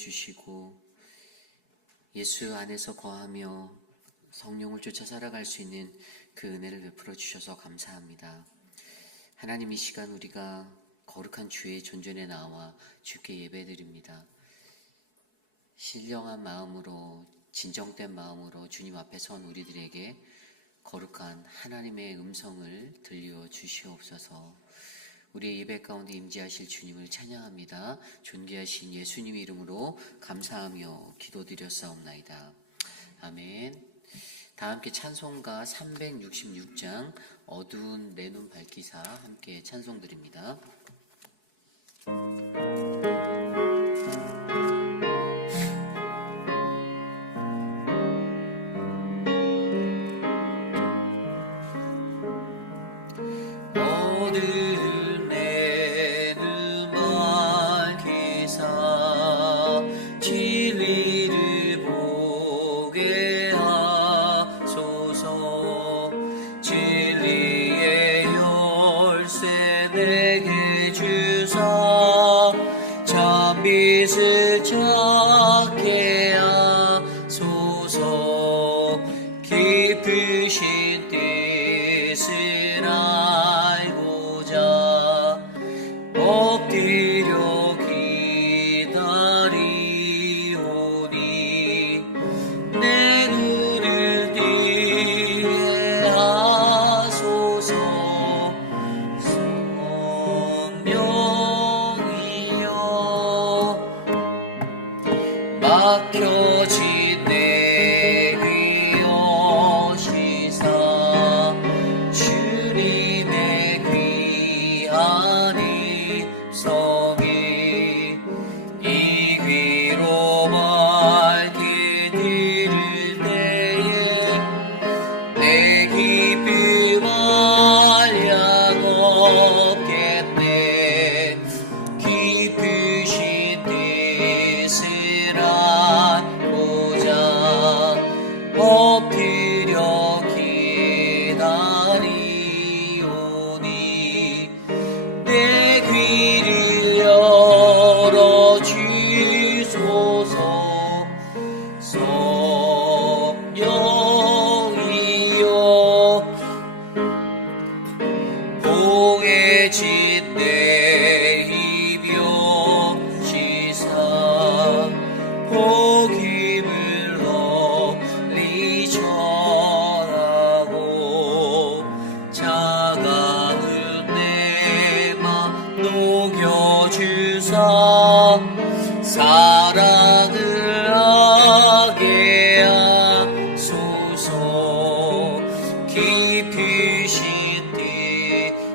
주시고 예수 안에서 거하며 성령을 쫓아 살아갈 수 있는 그 은혜를 베풀어 주셔서 감사합니다. 하나님, 이 시간 우리가 거룩한 주의 존전에 나와 주께 예배드립니다. 신령한 마음으로, 진정된 마음으로 주님 앞에 선 우리들에게 거룩한 하나님의 음성을 들려 주시옵소서. 우리의 예배 가운데 임재하실 주님을 찬양합니다. 존귀하신 예수님 이름으로 감사하며 기도드렸사옵나이다. 아멘. 다 함께 찬송가 366장 어두운 내 눈 밝히사 함께 찬송드립니다. 어두운 내 눈 밝히사 진리를 보게 하소서. 진리의 열쇠 내게 주사 참빛을 찾게 하소서. 깊으신 뜻을 알고자 엎드려 기다리오니 내 눈을 뜨게 하소서. 성령이여 막혀진 내 귀 여시사 주님의 귀한 입성이 이 귀로 밝게 들을 때에 내 기쁨 한량 없겠네. 깊으신 뜻을 알고자 엎드려 기다리오니 내 귀를 열어주소서. 성령이여 공해진 내 입여시사 복음을 널리 전하고 차가운 내 맘 녹여주사 사랑을 하게 하소서. 깊으신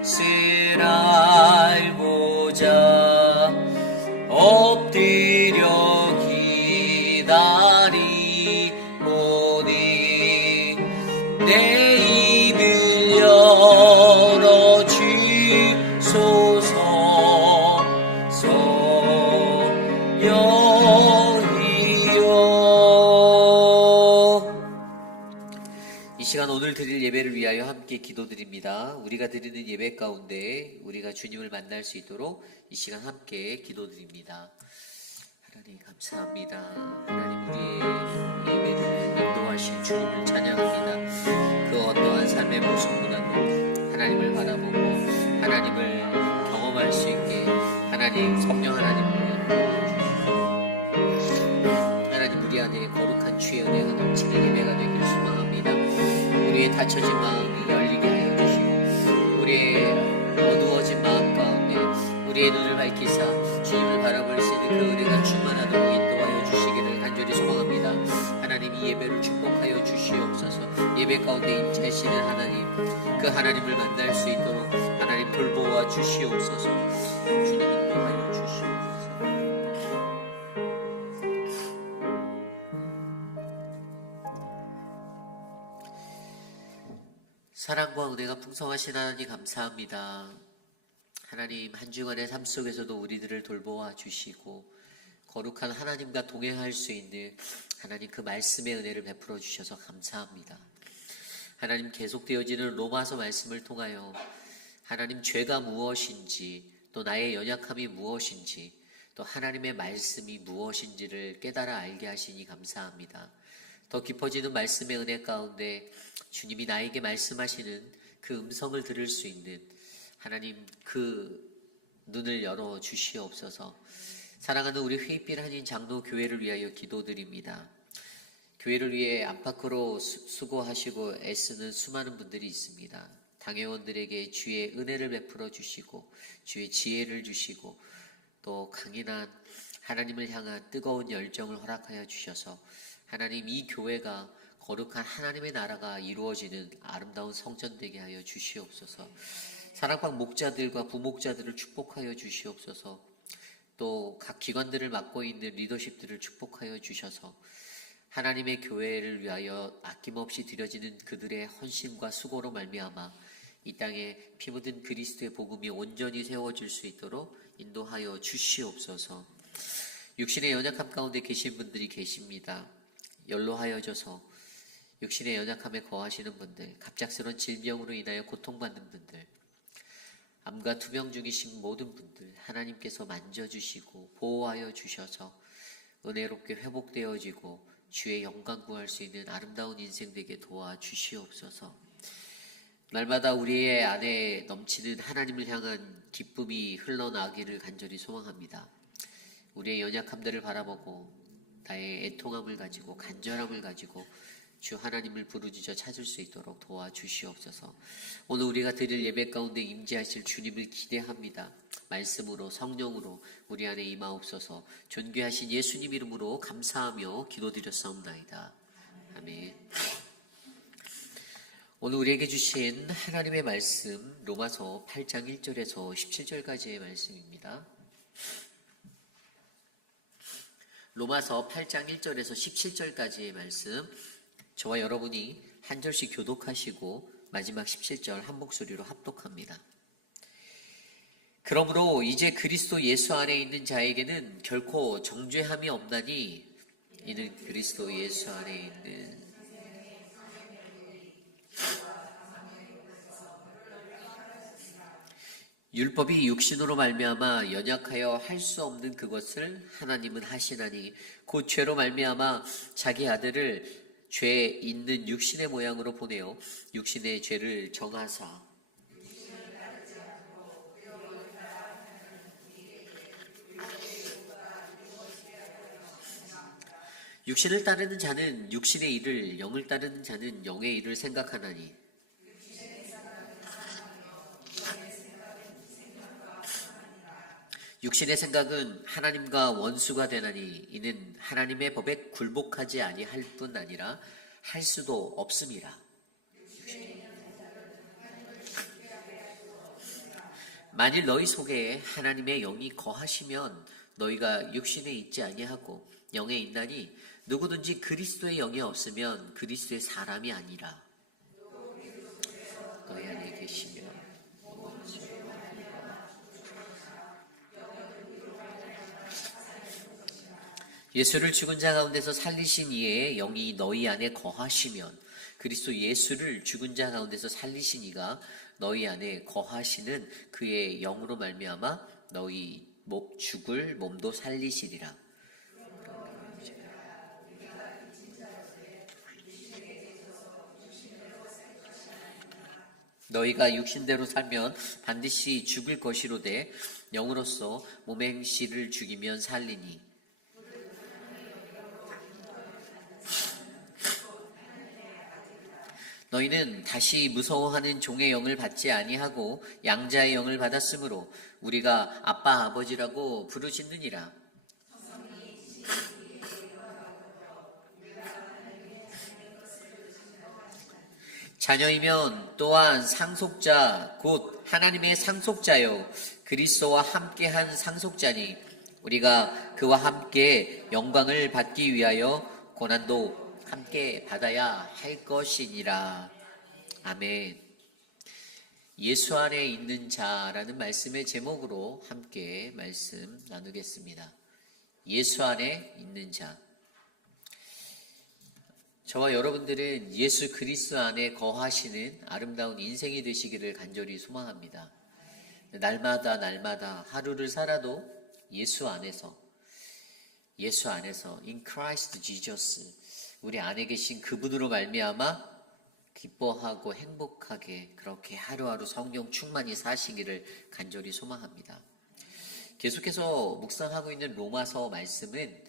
뜻을 알고자 엎드려 기다리오니 내 입을 열어주소서. 이 시간 오늘 드릴 예배를 위하여 함께 기도드립니다. 우리가 드리는 예배 가운데 우리가 주님을 만날 수 있도록 이 시간 함께 기도드립니다. 하나님 감사합니다. 하나님, 우리의 예배를 인도하실 주님을 찬양합니다. 그 어떠한 삶의 모습보다도 하나님을 바라보고 하나님을 경험할 수 있게 하나님, 성령 하나님을 하나님, 우리 안에 거룩한 주의 은혜가 넘치는 예배가 되길 소망합니다. 우리의 닫혀진 마음이 열리게 하여 주시고 우리의 어두워진 마음 가운데 우리의 눈을 밝히사 주님을 바라볼 수 있는 그 은혜가 충만하도록 인도하여 주시기를 간절히 소망합니다. 하나님, 이 예배를 축복하여 주시옵소서. 예배 가운데 임재하시는 하나님, 그 하나님을 만날 수 있도록 하나님 돌보아 주시옵소서. 주님 인도하여 주시옵소서. 사랑과 은혜가 풍성하신 하나님 감사합니다. 하나님, 한 주간의 삶 속에서도 우리들을 돌보아 주시고 거룩한 하나님과 동행할 수 있는 하나님 그 말씀의 은혜를 베풀어 주셔서 감사합니다. 하나님, 계속되어지는 로마서 말씀을 통하여 하나님 죄가 무엇인지 또 나의 연약함이 무엇인지 또 하나님의 말씀이 무엇인지를 깨달아 알게 하시니 감사합니다. 더 깊어지는 말씀의 은혜 가운데 주님이 나에게 말씀하시는 그 음성을 들을 수 있는 하나님 그 눈을 열어 주시옵소서. 사랑하는 우리 휘빛 한인 장로 교회를 위하여 기도드립니다. 교회를 위해 안팎으로 수고하시고 애쓰는 수많은 분들이 있습니다. 당회원들에게 주의 은혜를 베풀어 주시고 주의 지혜를 주시고 또 강인한 하나님을 향한 뜨거운 열정을 허락하여 주셔서 하나님 이 교회가 거룩한 하나님의 나라가 이루어지는 아름다운 성전 되게 하여 주시옵소서. 사랑방 목자들과 부목자들을 축복하여 주시옵소서. 또 각 기관들을 맡고 있는 리더십들을 축복하여 주셔서 하나님의 교회를 위하여 아낌없이 드려지는 그들의 헌신과 수고로 말미암아 이 땅에 피 묻은 그리스도의 복음이 온전히 세워질 수 있도록 인도하여 주시옵소서. 육신의 연약함 가운데 계신 분들이 계십니다. 연로하여져서 육신의 연약함에 거하시는 분들, 갑작스러운 질병으로 인하여 고통받는 분들, 암과 투병 중이신 모든 분들 하나님께서 만져주시고 보호하여 주셔서 은혜롭게 회복되어지고 주의 영광 구할 수 있는 아름다운 인생 되게 도와주시옵소서. 날마다 우리의 안에 넘치는 하나님을 향한 기쁨이 흘러나기를 간절히 소망합니다. 우리의 연약함들을 바라보고 나의 애통함을 가지고 간절함을 가지고 주 하나님을 부르짖어 찾을 수 있도록 도와주시옵소서. 오늘 우리가 드릴 예배 가운데 임재하실 주님을 기대합니다. 말씀으로 성령으로 우리 안에 임하옵소서. 존귀하신 예수님 이름으로 감사하며 기도드렸사옵나이다. 아멘. 오늘 우리에게 주신 하나님의 말씀 로마서 8장 1절에서 17절까지의 말씀입니다. 로마서 8장 1절에서 17절까지의 말씀, 저와 여러분이 한 절씩 교독하시고 마지막 17절 한 목소리로 합독합니다. 그러므로 이제 그리스도 예수 안에 있는 자에게는 결코 정죄함이 없나니 이는 그리스도 예수 안에 있는 율법이 육신으로 말미암아 연약하여 할 수 없는 그것을 하나님은 하시나니 곧 죄로 말미암아 자기 아들을 죄 있는 육신의 모양으로 보내어 육신의 죄를 정하사 육신을 따르는 자는 육신의 일을, 영을 따르는 자는 영의 일을 생각하나니 육신의 생각은 하나님과 원수가 되나니 이는 하나님의 법에 굴복하지 아니할 뿐 아니라 할 수도 없음이라. 만일 너희 속에 하나님의 영이 거하시면 너희가 육신에 있지 아니하고 영에 있나니 누구든지 그리스도의 영이 없으면 그리스도의 사람이 아니라. 너희 안에 계시면 예수를 죽은 자 가운데서 살리신 이의 영이 너희 안에 거하시면 그리스도 예수를 죽은 자 가운데서 살리신 이가 너희 안에 거하시는 그의 영으로 말미암아 너희 죽을 몸도 살리시리라. 너희가 육신대로 살면 반드시 죽을 것이로되 영으로서 몸의 행실을 죽이면 살리니 너희는 다시 무서워하는 종의 영을 받지 아니하고 양자의 영을 받았으므로 우리가 아빠 아버지라고 부르짖느니라. 자녀이면 또한 상속자 곧 하나님의 상속자요 그리스도와 함께한 상속자니 우리가 그와 함께 영광을 받기 위하여 고난도 함께 받아야 할 것이니라. 아멘. 예수 안에 있는 자라는 말씀의 제목으로 함께 말씀 나누겠습니다. 예수 안에 있는 자. 저와 여러분들은 예수 그리스도 안에 거하시는 아름다운 인생이 되시기를 간절히 소망합니다. 날마다 하루를 살아도 예수 안에서 in Christ Jesus 우리 안에 계신 그분으로 말미암아 기뻐하고 행복하게 그렇게 하루하루 성령 충만히 사시기를 간절히 소망합니다. 계속해서 묵상하고 있는 로마서 말씀은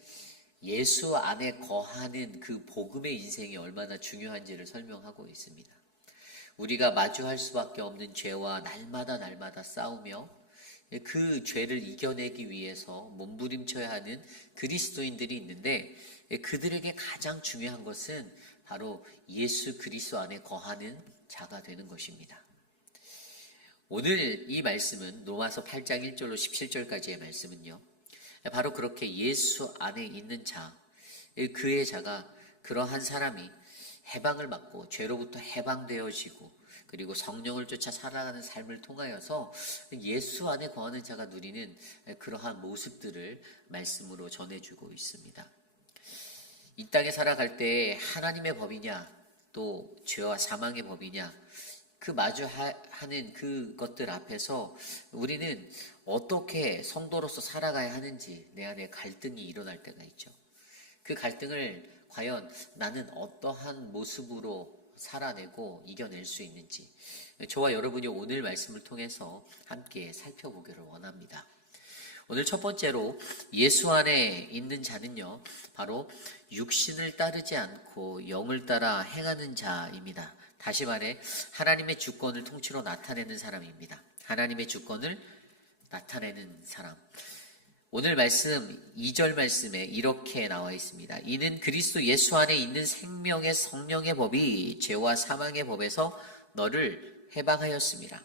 예수 안에 거하는 그 복음의 인생이 얼마나 중요한지를 설명하고 있습니다. 우리가 마주할 수밖에 없는 죄와 날마다 싸우며 그 죄를 이겨내기 위해서 몸부림쳐야 하는 그리스도인들이 있는데 그들에게 가장 중요한 것은 바로 예수 그리스도 안에 거하는 자가 되는 것입니다. 오늘 이 말씀은 로마서 8장 1절로 17절까지의 말씀은요. 바로 그렇게 예수 안에 있는 자, 그의 자가 그러한 사람이 해방을 받고 죄로부터 해방되어지고 그리고 성령을 쫓아 살아가는 삶을 통하여서 예수 안에 거하는 자가 누리는 그러한 모습들을 말씀으로 전해주고 있습니다. 이 땅에 살아갈 때 하나님의 법이냐 또 죄와 사망의 법이냐 그 마주하는 그것들 앞에서 우리는 어떻게 성도로서 살아가야 하는지 내 안에 갈등이 일어날 때가 있죠. 그 갈등을 과연 나는 어떠한 모습으로 살아내고 이겨낼 수 있는지 저와 여러분이 오늘 말씀을 통해서 함께 살펴보기를 원합니다. 오늘 첫 번째로 예수 안에 있는 자는요, 바로 육신을 따르지 않고 영을 따라 행하는 자입니다. 다시 말해 하나님의 주권을 통치로 나타내는 사람입니다. 하나님의 주권을 나타내는 사람. 오늘 말씀 2절 말씀에 이렇게 나와 있습니다. 이는 그리스도 예수 안에 있는 생명의 성령의 법이 죄와 사망의 법에서 너를 해방하였습니다.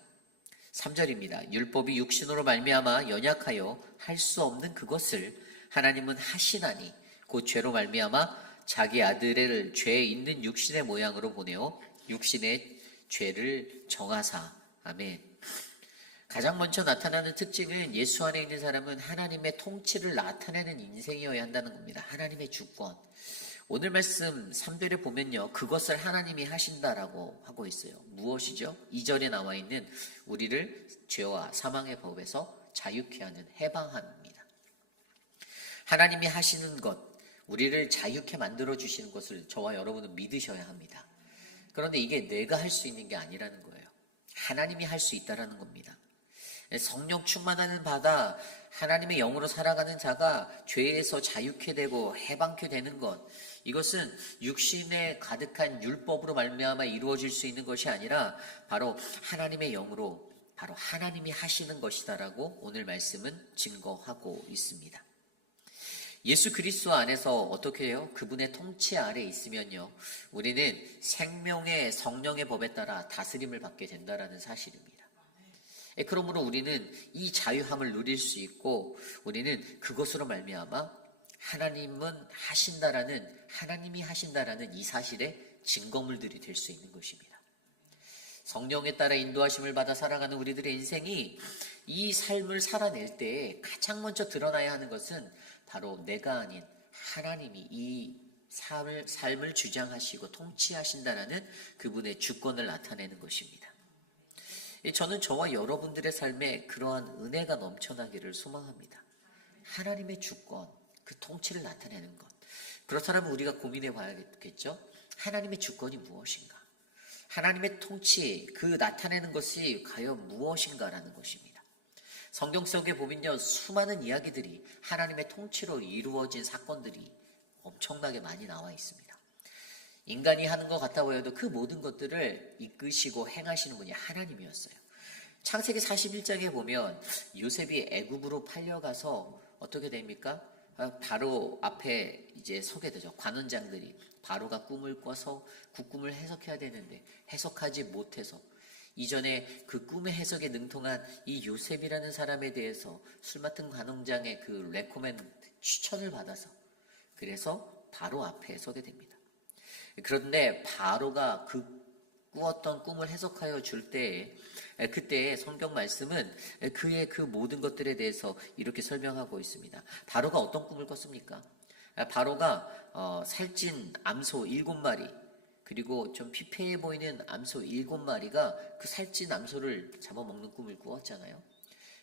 3절입니다. 율법이 육신으로 말미암아 연약하여 할 수 없는 그것을 하나님은 하시나니 곧 죄로 말미암아 자기 아들을 죄 있는 육신의 모양으로 보내어 육신의 죄를 정하사. 아멘. 가장 먼저 나타나는 특징은 예수 안에 있는 사람은 하나님의 통치를 나타내는 인생이어야 한다는 겁니다. 하나님의 주권. 오늘 말씀 3절에 보면요. 그것을 하나님이 하신다라고 하고 있어요. 무엇이죠? 2절에 나와 있는 우리를 죄와 사망의 법에서 자유케 하는 해방함입니다. 하나님이 하시는 것, 우리를 자유케 만들어 주시는 것을 저와 여러분은 믿으셔야 합니다. 그런데 이게 내가 할 수 있는 게 아니라는 거예요. 하나님이 할 수 있다라는 겁니다. 성령 충만하는 바다 하나님의 영으로 살아가는 자가 죄에서 자유케 되고 해방케 되는 것, 이것은 육신에 가득한 율법으로 말미암아 이루어질 수 있는 것이 아니라 바로 하나님의 영으로 바로 하나님이 하시는 것이다라고 오늘 말씀은 증거하고 있습니다. 예수 그리스도 안에서 어떻게 해요? 그분의 통치 아래 있으면요, 우리는 생명의 성령의 법에 따라 다스림을 받게 된다라는 사실입니다. 그러므로 우리는 이 자유함을 누릴 수 있고 우리는 그것으로 말미암아 하나님은 하나님이 하신다라는 이 사실의 증거물들이 될 수 있는 것입니다. 성령에 따라 인도하심을 받아 살아가는 우리들의 인생이 이 삶을 살아낼 때 가장 먼저 드러나야 하는 것은 바로 내가 아닌 하나님이 이 삶을 주장하시고 통치하신다라는 그분의 주권을 나타내는 것입니다. 저는 저와 여러분들의 삶에 그러한 은혜가 넘쳐나기를 소망합니다. 하나님의 주권, 그 통치를 나타내는 것. 그렇다면 우리가 고민해 봐야겠죠? 하나님의 주권이 무엇인가? 하나님의 통치, 그 나타내는 것이 과연 무엇인가라는 것입니다. 성경 속에 보면요, 수많은 이야기들이 하나님의 통치로 이루어진 사건들이 엄청나게 많이 나와 있습니다. 인간이 하는 것 같아 보여도 그 모든 것들을 이끄시고 행하시는 분이 하나님이었어요. 창세기 41장에 보면 요셉이 애굽으로 팔려가서 어떻게 됩니까? 바로 앞에 이제 서게 되죠. 관원장들이 바로가 꿈을 꿔서 그 꿈을 해석해야 되는데 해석하지 못해서 이전에 그 꿈의 해석에 능통한 이 요셉이라는 사람에 대해서 술 맡은 관원장의 그 레코멘드 추천을 받아서 그래서 바로 앞에 서게 됩니다. 그런데 바로가 그 꾸었던 꿈을 해석하여 줄 때에 그때 성경 말씀은 그의 그 모든 것들에 대해서 이렇게 설명하고 있습니다. 바로가 어떤 꿈을 꿨습니까? 바로가 살찐 암소 7마리 그리고 좀 피폐해 보이는 암소 7마리가 그 살찐 암소를 잡아먹는 꿈을 꾸었잖아요.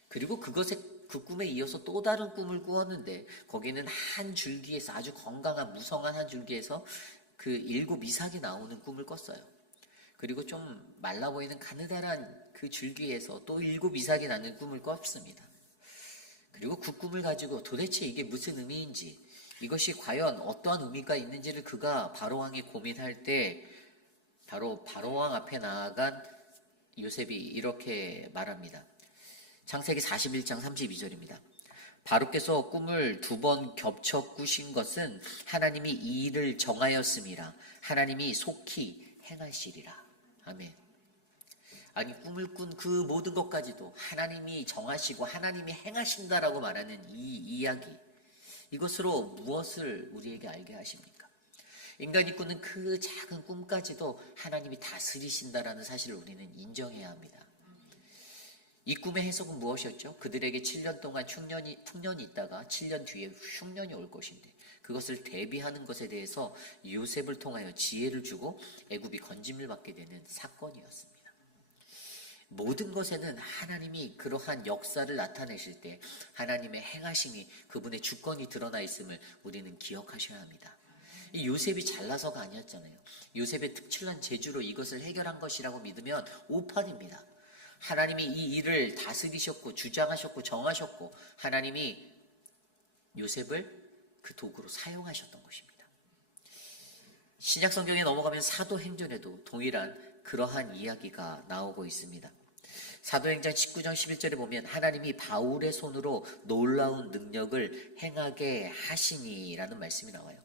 그리고 그것에 그 꿈에 이어서 또 다른 꿈을 꾸었는데 거기는 한 줄기에서 아주 건강한 무성한 한 줄기에서 그 7 이삭이 나오는 꿈을 꿨어요. 그리고 좀 말라 보이는 가느다란 그 줄기에서 또 7 이삭이 나는 꿈을 꿨습니다. 그리고 그 꿈을 가지고 도대체 이게 무슨 의미인지, 이것이 과연 어떠한 의미가 있는지를 그가 바로왕이 고민할 때 바로 바로왕 앞에 나아간 요셉이 이렇게 말합니다. 창세기 41장 32절입니다. 바로께서 꿈을 2번 겹쳐 꾸신 것은 하나님이 이 일을 정하였음이라. 하나님이 속히 행하시리라. 아멘. 아니, 꿈을 꾼 그 모든 것까지도 하나님이 정하시고 하나님이 행하신다라고 말하는 이 이야기, 이것으로 무엇을 우리에게 알게 하십니까? 인간이 꾸는 그 작은 꿈까지도 하나님이 다스리신다라는 사실을 우리는 인정해야 합니다. 이 꿈의 해석은 무엇이었죠? 그들에게 7년 동안 풍년이 있다가 7년 뒤에 흉년이 올 것인데, 그것을 대비하는 것에 대해서 요셉을 통하여 지혜를 주고 애굽이 건짐을 받게 되는 사건이었습니다. 모든 것에는 하나님이 그러한 역사를 나타내실 때 하나님의 행하심이, 그분의 주권이 드러나 있음을 우리는 기억하셔야 합니다. 이 요셉이 잘나서가 아니었잖아요. 요셉의 특출난 재주로 이것을 해결한 것이라고 믿으면 오판입니다. 하나님이 이 일을 다스리셨고 주장하셨고 정하셨고 하나님이 요셉을 그 도구로 사용하셨던 것입니다. 신약 성경에 넘어가면 사도행전에도 동일한 그러한 이야기가 나오고 있습니다. 사도행전 19장 11절에 보면 하나님이 바울의 손으로 놀라운 능력을 행하게 하시니라는 말씀이 나와요.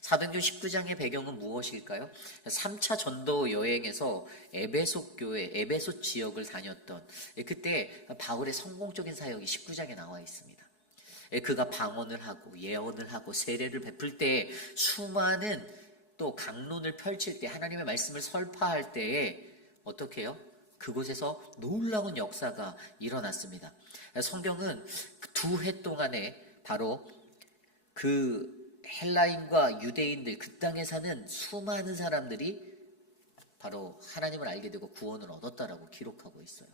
사도행전 19장의 배경은 무엇일까요? 3차 전도 여행에서 에베소 교회, 에베소 지역을 다녔던, 그때 바울의 성공적인 사역이 19장에 나와 있습니다. 그가 방언을 하고 예언을 하고 세례를 베풀 때, 수많은 또 강론을 펼칠 때, 하나님의 말씀을 설파할 때에 어떻게 해요? 그곳에서 놀라운 역사가 일어났습니다. 성경은 2해 동안에 바로 그 헬라인과 유대인들, 그 땅에 사는 수많은 사람들이 바로 하나님을 알게 되고 구원을 얻었다라고 기록하고 있어요.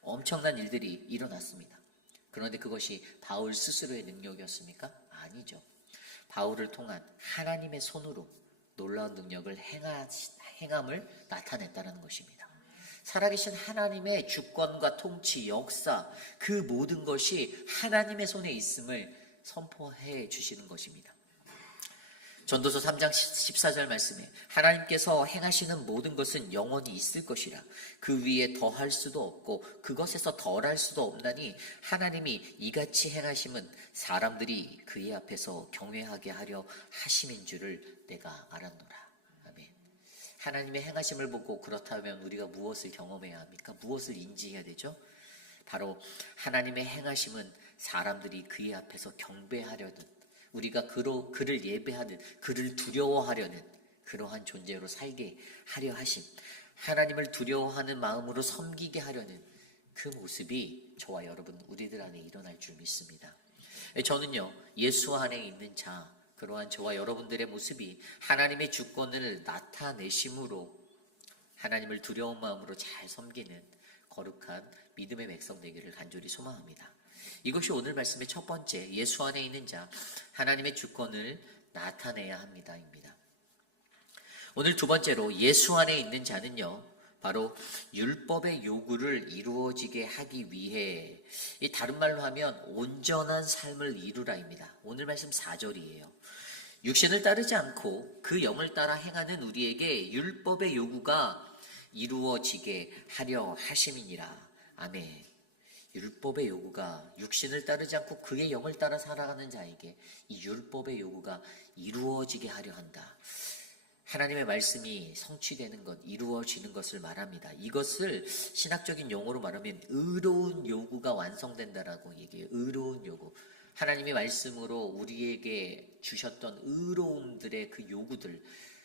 엄청난 일들이 일어났습니다. 그런데 그것이 바울 스스로의 능력이었습니까? 아니죠. 바울을 통한 하나님의 손으로 놀라운 능력을 행함을 나타냈다는 것입니다. 살아계신 하나님의 주권과 통치, 역사, 그 모든 것이 하나님의 손에 있음을 선포해 주시는 것입니다. 전도서 3장 14절 말씀에 하나님께서 행하시는 모든 것은 영원히 있을 것이라. 그 위에 더할 수도 없고 그것에서 덜할 수도 없나니 하나님이 이같이 행하심은 사람들이 그의 앞에서 경외하게 하려 하심인 줄을 내가 알았노라. 아멘. 하나님의 행하심을 보고 그렇다면 우리가 무엇을 경험해야 합니까? 무엇을 인지해야 되죠? 바로 하나님의 행하심은 사람들이 그의 앞에서 경배하려는, 우리가 그를 예배하는, 그를 두려워하려는 그러한 존재로 살게 하려 하심, 하나님을 두려워하는 마음으로 섬기게 하려는 그 모습이 저와 여러분, 우리들 안에 일어날 줄 믿습니다. 저는요, 예수 안에 있는 자, 그러한 저와 여러분들의 모습이 하나님의 주권을 나타내심으로 하나님을 두려운 마음으로 잘 섬기는 거룩한 믿음의 백성 되기를 간절히 소망합니다. 이것이 오늘 말씀의 첫 번째, 예수 안에 있는 자, 하나님의 주권을 나타내야 합니다입니다. 오늘 두 번째로 예수 안에 있는 자는요, 바로 율법의 요구를 이루어지게 하기 위해, 이 다른 말로 하면 온전한 삶을 이루라입니다. 오늘 말씀 4절이에요. 육신을 따르지 않고 그 영을 따라 행하는 우리에게 율법의 요구가 이루어지게 하려 하심이니라. 아멘. 율법의 요구가, 육신을 따르지 않고 그의 영을 따라 살아가는 자에게 이 율법의 요구가 이루어지게 하려 한다. 하나님의 말씀이 성취되는 것, 이루어지는 것을 말합니다. 이것을 신학적인 용어로 말하면 의로운 요구가 완성된다라고 얘기해요. 의로운 요구. 하나님의 말씀으로 우리에게 주셨던 의로움들의 그 요구들,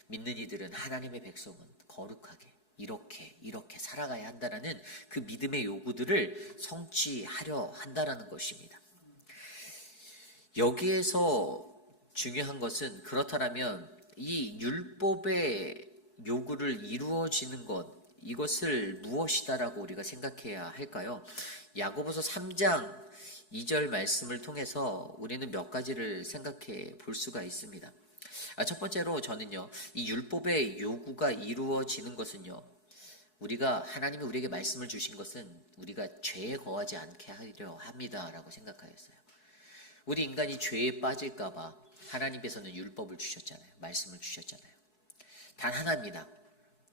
믿는 이들은, 하나님의 백성은 거룩하게 이렇게 살아가야 한다라는 그 믿음의 요구들을 성취하려 한다라는 것입니다. 여기에서 중요한 것은, 그렇다면 이 율법의 요구를 이루어지는 것, 이것을 무엇이다라고 우리가 생각해야 할까요? 야고보서 3장 2절 말씀을 통해서 우리는 몇 가지를 생각해 볼 수가 있습니다. 첫 번째로 저는요, 이 율법의 요구가 이루어지는 것은요, 우리가 하나님이 우리에게 말씀을 주신 것은 우리가 죄에 거하지 않게 하려 합니다라고 생각하였어요. 우리 인간이 죄에 빠질까봐 하나님께서는 율법을 주셨잖아요. 말씀을 주셨잖아요. 단 하나입니다.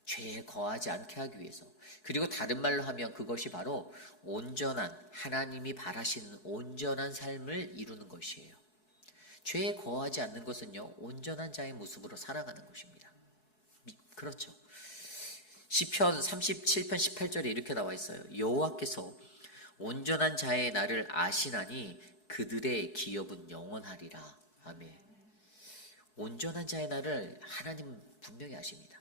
죄에 거하지 않게 하기 위해서. 그리고 다른 말로 하면 그것이 바로 온전한, 하나님이 바라시는 온전한 삶을 이루는 것이에요. 죄에 거하지 않는 것은요, 온전한 자의 모습으로 살아가는 것입니다. 그렇죠. 시편 37편 18절에 이렇게 나와 있어요. 여호와께서 온전한 자의 나를 아시나니 그들의 기업은 영원하리라. 아멘. 온전한 자의 나를 하나님 분명히 아십니다.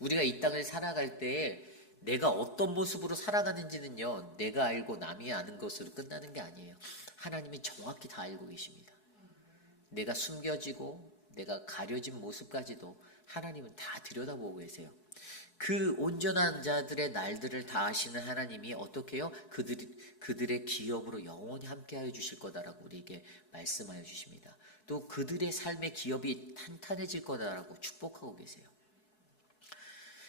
우리가 이 땅을 살아갈 때에 내가 어떤 모습으로 살아가는지는요, 내가 알고 남이 아는 것으로 끝나는 게 아니에요. 하나님이 정확히 다 알고 계십니다. 내가 숨겨지고 내가 가려진 모습까지도 하나님은 다 들여다보고 계세요. 그 온전한 자들의 날들을 다 아시는 하나님이 어떻게 해요? 그들의 기업으로 영원히 함께하여 주실 거다라고 우리에게 말씀하여 주십니다. 또 그들의 삶의 기업이 탄탄해질 거다라고 축복하고 계세요.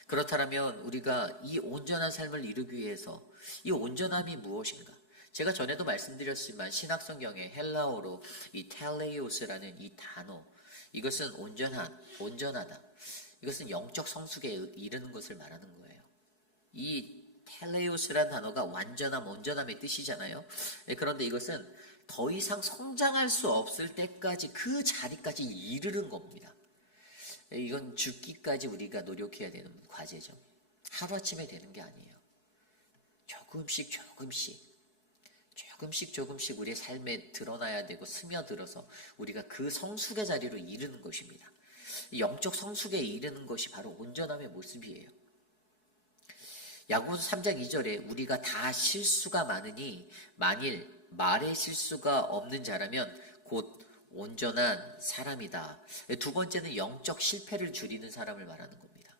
그렇다면 우리가 이 온전한 삶을 이루기 위해서 이 온전함이 무엇인가? 제가 전에도 말씀드렸지만 신약성경에 헬라어로 이 텔레이오스라는 이 단어, 이것은 온전하다. 이것은 영적 성숙에 이르는 것을 말하는 거예요. 이 텔레이오스라는 단어가 완전함, 온전함의 뜻이잖아요. 그런데 이것은 더 이상 성장할 수 없을 때까지 그 자리까지 이르는 겁니다. 이건 죽기까지 우리가 노력해야 되는 과제죠. 하루아침에 되는 게 아니에요. 조금씩 우리의 삶에 드러나야 되고 스며들어서 우리가 그 성숙의 자리로 이르는 것입니다. 영적 성숙에 이르는 것이 바로 온전함의 모습이에요. 야고보서 3장 2절에 우리가 다 실수가 많으니 만일 말의 실수가 없는 자라면 곧 온전한 사람이다. 두 번째는 영적 실패를 줄이는 사람을 말하는 겁니다.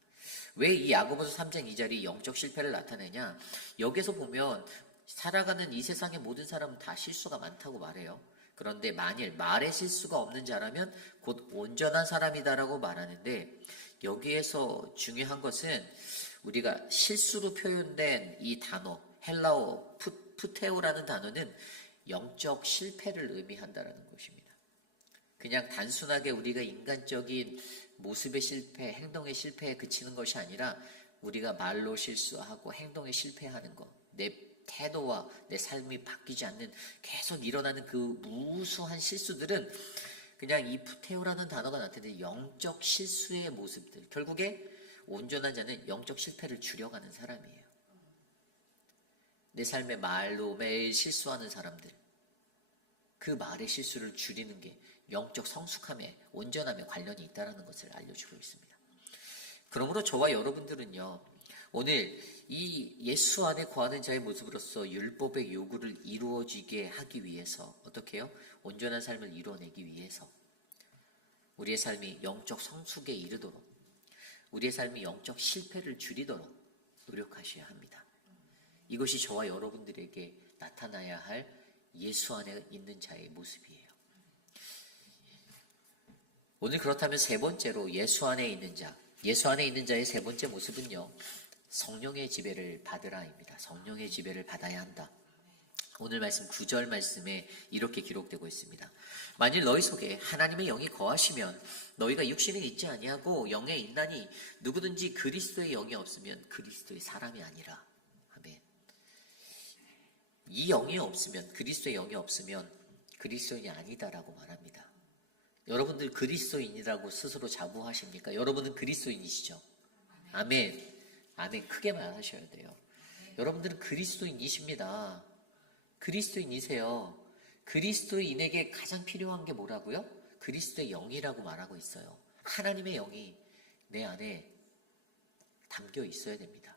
왜 이 야고보서 3장 2절이 영적 실패를 나타내냐? 여기서 보면 살아가는 이 세상의 모든 사람은 다 실수가 많다고 말해요. 그런데 만일 말의 실수가 없는 자라면 곧 온전한 사람이다라고 말하는데, 여기에서 중요한 것은 우리가 실수로 표현된 이 단어, 헬라어 푸테오라는 단어는 영적 실패를 의미한다라는 것입니다. 그냥 단순하게 우리가 인간적인 모습의 실패, 행동의 실패에 그치는 것이 아니라 우리가 말로 실수하고 행동에 실패하는 것, 내 태도와 내 삶이 바뀌지 않는 계속 일어나는 그 무수한 실수들은 그냥 이 푸테오라는 단어가 나타내는 영적 실수의 모습들. 결국에 온전한 자는 영적 실패를 줄여가는 사람이에요. 내 삶의 말로 매일 실수하는 사람들, 그 말의 실수를 줄이는 게 영적 성숙함에, 온전함에 관련이 있다는 것을 알려주고 있습니다. 그러므로 저와 여러분들은요, 오늘 이 예수 안에 거하는 자의 모습으로서 율법의 요구를 이루어지게 하기 위해서 어떻게 해요? 온전한 삶을 이루어내기 위해서 우리의 삶이 영적 성숙에 이르도록, 우리의 삶이 영적 실패를 줄이도록 노력하셔야 합니다. 이것이 저와 여러분들에게 나타나야 할 예수 안에 있는 자의 모습이에요. 오늘 그렇다면 세 번째로 예수 안에 있는 자, 예수 안에 있는 자의 세 번째 모습은요, 성령의 지배를 받으라입니다. 성령의 지배를 받아야 한다. 오늘 말씀 9절 말씀에 이렇게 기록되고 있습니다. 만일 너희 속에 하나님의 영이 거하시면 너희가 육신에 있지 아니하고 영에 있나니 누구든지 그리스도의 영이 없으면 그리스도의 사람이 아니라. 아멘. 이 영이 없으면, 그리스도의 영이 없으면 그리스도인이 아니다라고 말합니다. 여러분들 그리스도인이라고 스스로 자부하십니까? 여러분은 그리스도인이시죠? 아멘. 아멘. 크게 말하셔야 돼요. 여러분들은 그리스도인이십니다. 그리스도인이세요. 그리스도인에게 가장 필요한 게 뭐라고요? 그리스도의 영이라고 말하고 있어요. 하나님의 영이 내 안에 담겨 있어야 됩니다.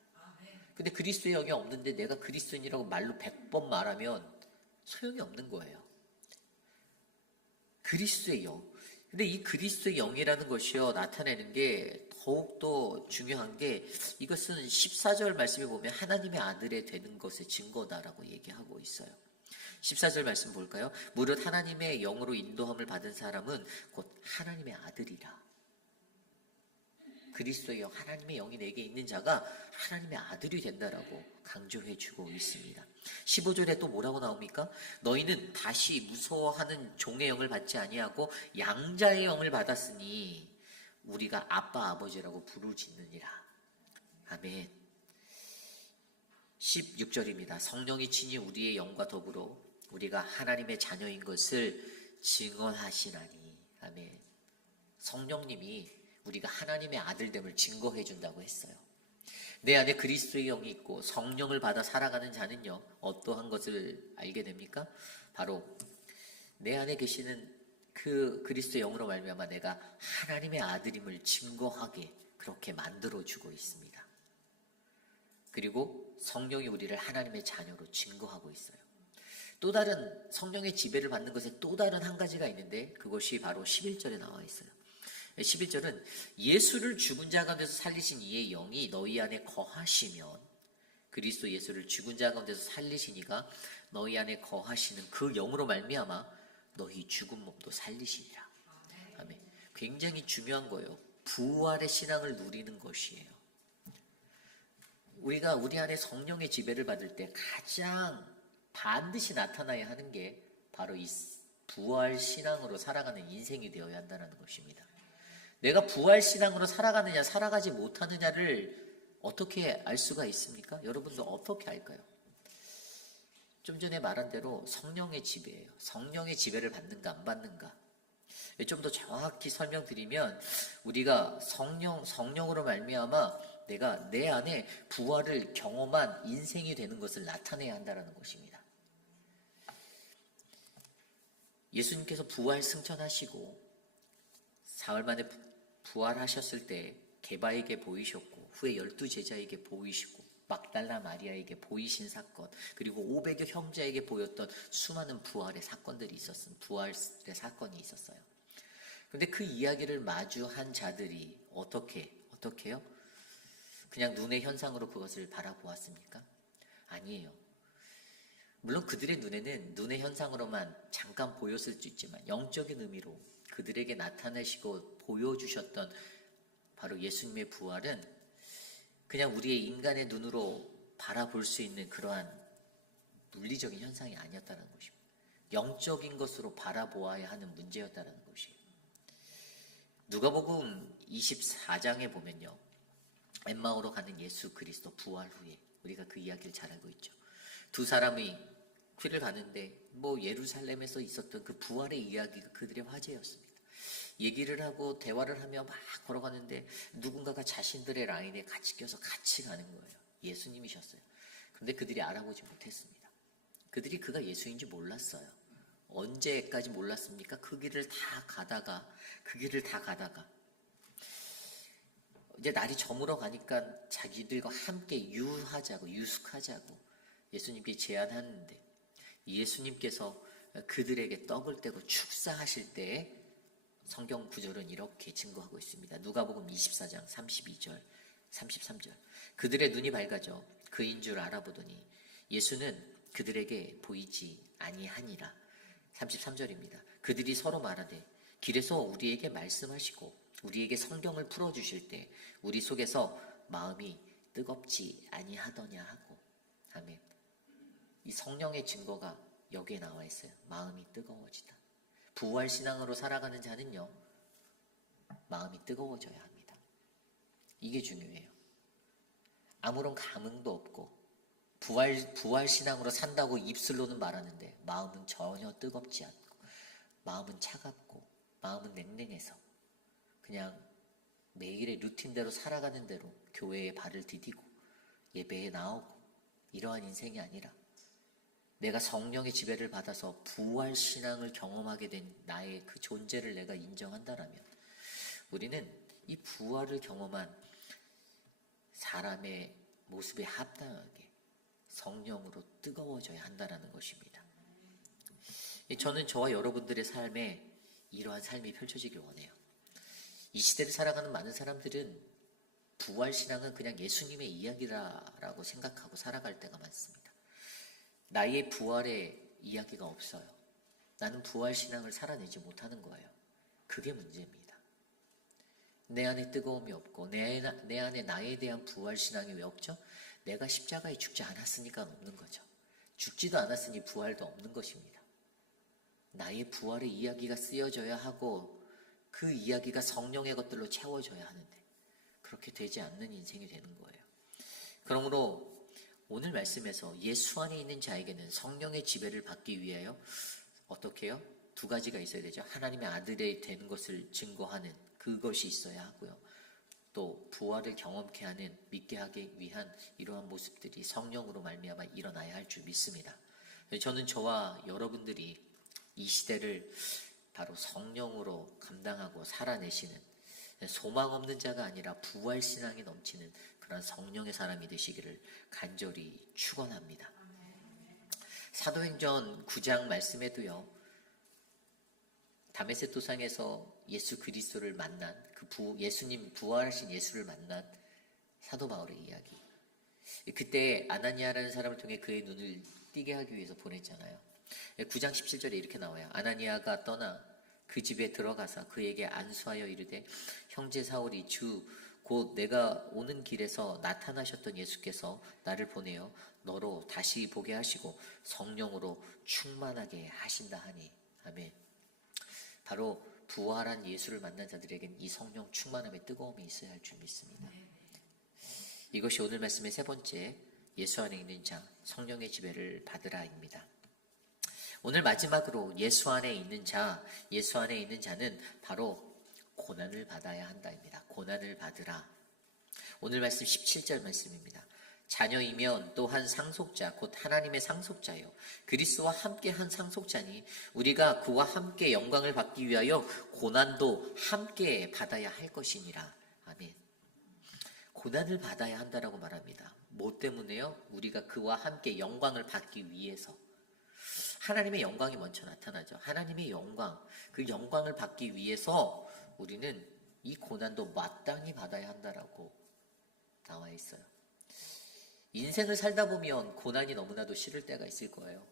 근데 그리스도의 영이 없는데 내가 그리스도인이라고 말로 100번 말하면 소용이 없는 거예요. 그리스도의 영. 근데 이 그리스도의 영이라는 것이요, 나타내는 게 더욱더 중요한 게, 이것은 14절 말씀에 보면 하나님의 아들이 되는 것의 증거다라고 얘기하고 있어요. 14절 말씀 볼까요? 무릇 하나님의 영으로 인도함을 받은 사람은 곧 하나님의 아들이라. 그리스도의 영, 하나님의 영이 내게 있는 자가 하나님의 아들이 된다라고 강조해 주고 있습니다. 15절에 또 뭐라고 나옵니까? 너희는 다시 무서워하는 종의 영을 받지 아니하고 양자의 영을 받았으니 우리가 아빠 아버지라고 부르짖느니라. 아멘. 16절입니다. 성령이 친히 우리의 영과 더불어 우리가 하나님의 자녀인 것을 증언하시나니. 아멘. 성령님이 우리가 하나님의 아들됨을 증거해 준다고 했어요. 내 안에 그리스도의 영이 있고 성령을 받아 살아가는 자는요, 어떠한 것을 알게 됩니까? 바로 내 안에 계시는 그 그리스도의 영으로 말미암아 내가 하나님의 아들임을 증거하게 그렇게 만들어주고 있습니다. 그리고 성령이 우리를 하나님의 자녀로 증거하고 있어요. 또 다른 성령의 지배를 받는 것에 또 다른 한 가지가 있는데 그것이 바로 11절에 나와 있어요. 11절은 예수를 죽은 자 가운데서 살리신 이의 영이 너희 안에 거하시면, 그리스도 예수를 죽은 자 가운데서 살리시니가 너희 안에 거하시는 그 영으로 말미암아 너희 죽은 몸도 살리시리라. 아멘. 굉장히 중요한 거예요. 부활의 신앙을 누리는 것이에요. 우리가 우리 안에 성령의 지배를 받을 때 가장 반드시 나타나야 하는 게 바로 이 부활 신앙으로 살아가는 인생이 되어야 한다는 것입니다. 내가 부활 신앙으로 살아가느냐 살아가지 못하느냐를 어떻게 알 수가 있습니까? 여러분도 어떻게 알까요? 좀 전에 말한 대로 성령의 지배예요. 성령의 지배를 받는가 안 받는가. 좀 더 정확히 설명드리면 우리가 성령으로 말미암아 내가 내 안에 부활을 경험한 인생이 되는 것을 나타내야 한다는 것입니다. 예수님께서 부활 승천하시고 사흘 만에 부활하셨을 때 게바에게 보이셨고 후에 12제자에게 보이시고 막달라 마리아에게 보이신 사건, 그리고 500여 형제에게 보였던 수많은 부활의 사건들이 있었습니다. 부활의 사건이 있었어요. 그런데 그 이야기를 마주한 자들이 어떻게요? 그냥 눈의 현상으로 그것을 바라보았습니까? 아니에요. 물론 그들의 눈에는 눈의 현상으로만 잠깐 보였을 수 있지만 영적인 의미로 그들에게 나타내시고 보여주셨던 바로 예수님의 부활은 그냥 우리의 인간의 눈으로 바라볼 수 있는 그러한 물리적인 현상이 아니었다는 것입니다. 영적인 것으로 바라보아야 하는 문제였다는 것이에요. 누가복음 24장에 보면요, 엠마오로 가는 예수 그리스도 부활 후에 우리가 그 이야기를 잘 알고 있죠. 두 사람이 길을 가는데 예루살렘에서 있었던 그 부활의 이야기가 그들의 화제였습니다. 얘기를 하고 대화를 하며 막 걸어가는데 누군가가 자신들의 라인에 같이 껴서 같이 가는 거예요. 예수님이셨어요. 그런데 그들이 알아보지 못했습니다. 그들이 그가 예수인지 몰랐어요. 언제까지 몰랐습니까? 그 길을 다 가다가 이제 날이 저물어 가니까 자기들과 함께 유숙하자고 예수님께 제안하는데 예수님께서 그들에게 떡을 떼고 축사하실 때에 성경 구절은 이렇게 증거하고 있습니다. 누가복음 24장 32절, 33절. 그들의 눈이 밝아져 그인 줄 알아보더니 예수는 그들에게 보이지 아니하니라. 33절입니다. 그들이 서로 말하되 길에서 우리에게 말씀하시고 우리에게 성경을 풀어주실 때 우리 속에서 마음이 뜨겁지 아니하더냐 하고. 아멘. 이 성령의 증거가 여기에 나와 있어요. 마음이 뜨거워지다. 부활신앙으로 살아가는 자는요, 마음이 뜨거워져야 합니다. 이게 중요해요. 아무런 감흥도 없고 부활신앙으로 산다고 입술로는 말하는데 마음은 전혀 뜨겁지 않고 마음은 차갑고 마음은 냉랭해서 그냥 매일의 루틴대로 살아가는 대로 교회에 발을 디디고 예배에 나오고 이러한 인생이 아니라 내가 성령의 지배를 받아서 부활신앙을 경험하게 된 나의 그 존재를 내가 인정한다라면 우리는 이 부활을 경험한 사람의 모습에 합당하게 성령으로 뜨거워져야 한다는 것입니다. 저는 저와 여러분들의 삶에 이러한 삶이 펼쳐지길 원해요. 이 시대를 살아가는 많은 사람들은 부활신앙은 그냥 예수님의 이야기라고 생각하고 살아갈 때가 많습니다. 나의 부활의 이야기가 없어요. 나는 부활신앙을 살아내지 못하는 거예요. 그게 문제입니다. 내 안에 뜨거움이 없고 내 안에 나에 대한 부활신앙이 왜 없죠? 내가 십자가에 죽지 않았으니까 없는 거죠. 죽지도 않았으니 부활도 없는 것입니다. 나의 부활의 이야기가 쓰여져야 하고 그 이야기가 성령의 것들로 채워져야 하는데 그렇게 되지 않는 인생이 되는 거예요. 그러므로 오늘 말씀에서 예수 안에 있는 자에게는 성령의 지배를 받기 위하여 어떻게 해요? 두 가지가 있어야 되죠. 하나님의 아들이 되는 것을 증거하는 그것이 있어야 하고요. 또 부활을 경험케 하는, 믿게 하기 위한 이러한 모습들이 성령으로 말미암아 일어나야 할 줄 믿습니다. 저는 저와 여러분들이 이 시대를 바로 성령으로 감당하고 살아내시는, 소망 없는 자가 아니라 부활신앙이 넘치는 그런 성령의 사람이 되시기를 간절히 축원합니다. 사도행전 9장 말씀에도요, 다메섹 도상에서 예수 그리스도를 만난 예수님 부활하신 예수를 만난 사도 바울의 이야기. 그때 아나니아라는 사람을 통해 그의 눈을 띄게 하기 위해서 보냈잖아요. 9장 17절에 이렇게 나와요. 아나니아가 떠나 그 집에 들어가서 그에게 안수하여 이르되 형제 사울이 주 곧 내가 오는 길에서 나타나셨던 예수께서 나를 보내어 너로 다시 보게 하시고 성령으로 충만하게 하신다 하니. 아멘. 바로 부활한 예수를 만난 자들에게는 이 성령 충만함의 뜨거움이 있어야 할 줄 믿습니다. 이것이 오늘 말씀의 세 번째, 예수 안에 있는 자, 성령의 지배를 받으라입니다. 오늘 마지막으로 예수 안에 있는 자, 예수 안에 있는 자는 바로 고난을 받아야 한다입니다. 고난을 받으라. 오늘 말씀 17절 말씀입니다. 자녀이면 또한 상속자 곧 하나님의 상속자요 그리스도와 함께 한 상속자니 우리가 그와 함께 영광을 받기 위하여 고난도 함께 받아야 할 것이니라. 아멘. 고난을 받아야 한다라고 말합니다. 뭐 때문에요? 우리가 그와 함께 영광을 받기 위해서. 하나님의 영광이 먼저 나타나죠. 하나님의 영광, 그 영광을 받기 위해서 우리는 이 고난도 마땅히 받아야 한다라고 나와 있어요. 인생을 살다 보면 고난이 너무나도 싫을 때가 있을 거예요.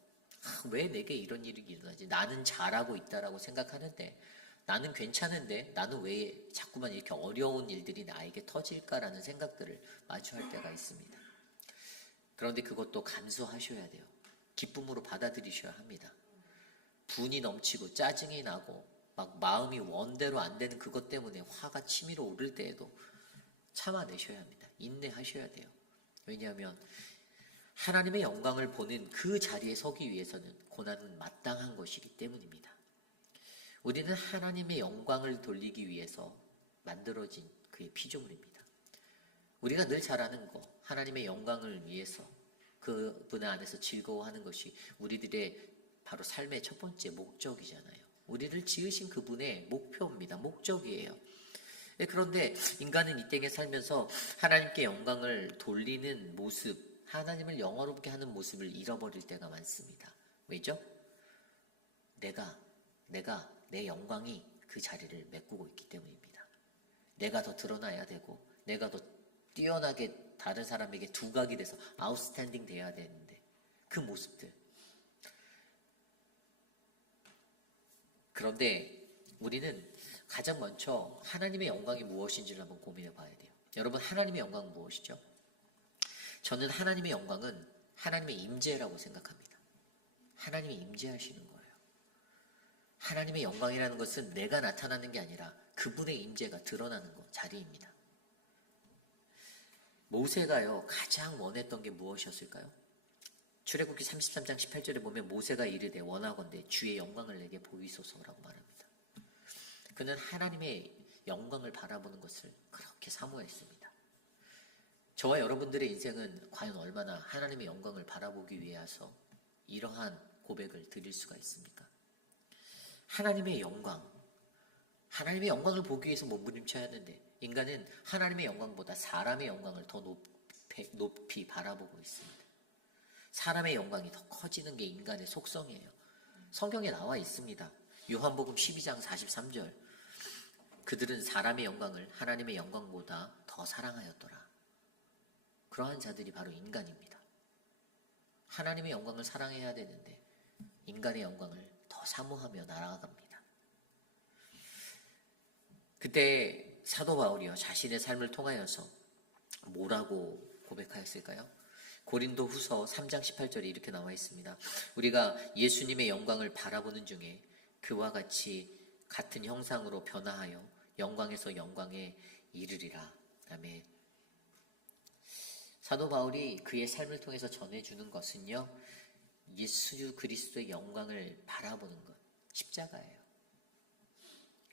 왜 내게 이런 일이 일어나지? 나는 잘하고 있다라고 생각하는데, 나는 괜찮은데 나는 왜 자꾸만 이렇게 어려운 일들이 나에게 터질까라는 생각들을 마주할 때가 있습니다. 그런데 그것도 감수하셔야 돼요. 기쁨으로 받아들이셔야 합니다. 분이 넘치고 짜증이 나고 막 마음이 원대로 안 되는 그것 때문에 화가 치밀어 오를 때에도 참아내셔야 합니다. 인내하셔야 돼요. 왜냐하면 하나님의 영광을 보는 그 자리에 서기 위해서는 고난은 마땅한 것이기 때문입니다. 우리는 하나님의 영광을 돌리기 위해서 만들어진 그의 피조물입니다. 우리가 늘 잘 아는 거, 하나님의 영광을 위해서 그분 안에서 즐거워하는 것이 우리들의 바로 삶의 첫 번째 목적이잖아요. 우리를 지으신 그분의 목표입니다. 목적이에요. 그런데 인간은 이 땅에 살면서 하나님께 영광을 돌리는 모습, 하나님을 영화롭게 하는 모습을 잃어버릴 때가 많습니다. 왜죠? 내 영광이 그 자리를 메꾸고 있기 때문입니다. 내가 더 드러나야 되고, 내가 더 뛰어나게 다른 사람에게 두각이 돼서 아웃스탠딩 돼야 되는데, 그 모습들. 그런데 우리는 가장 먼저 하나님의 영광이 무엇인지를 한번 고민해 봐야 돼요. 여러분, 하나님의 영광은 무엇이죠? 저는 하나님의 영광은 하나님의 임재라고 생각합니다. 하나님이 임재하시는 거예요. 하나님의 영광이라는 것은 내가 나타나는 게 아니라 그분의 임재가 드러나는 것, 자리입니다. 모세가요, 가장 원했던 게 무엇이었을까요? 출애굽기 33장 18절에 보면 모세가 이르되 원하건대 주의 영광을 내게 보이소서라고 말합니다. 그는 하나님의 영광을 바라보는 것을 그렇게 사모했습니다. 저와 여러분들의 인생은 과연 얼마나 하나님의 영광을 바라보기 위해서 이러한 고백을 드릴 수가 있습니까? 하나님의 영광을 보기 위해서 몸부림쳐야 하는데 인간은 하나님의 영광보다 사람의 영광을 더 높이 바라보고 있습니다. 사람의 영광이 더 커지는 게 인간의 속성이에요. 성경에 나와 있습니다. 요한복음 12장 43절. 그들은 사람의 영광을 하나님의 영광보다 더 사랑하였더라. 그러한 자들이 바로 인간입니다. 하나님의 영광을 사랑해야 되는데 인간의 영광을 더 사모하며 나아갑니다. 그때 사도 바울이요 자신의 삶을 통하여서 뭐라고 고백하였을까요? 고린도 후서 3장 18절에 이렇게 나와 있습니다. 우리가 예수님의 영광을 바라보는 중에 그와 같이 같은 형상으로 변화하여 영광에서 영광에 이르리라. 아멘. 사도 바울이 그의 삶을 통해서 전해주는 것은요, 예수 그리스도의 영광을 바라보는 것, 십자가예요.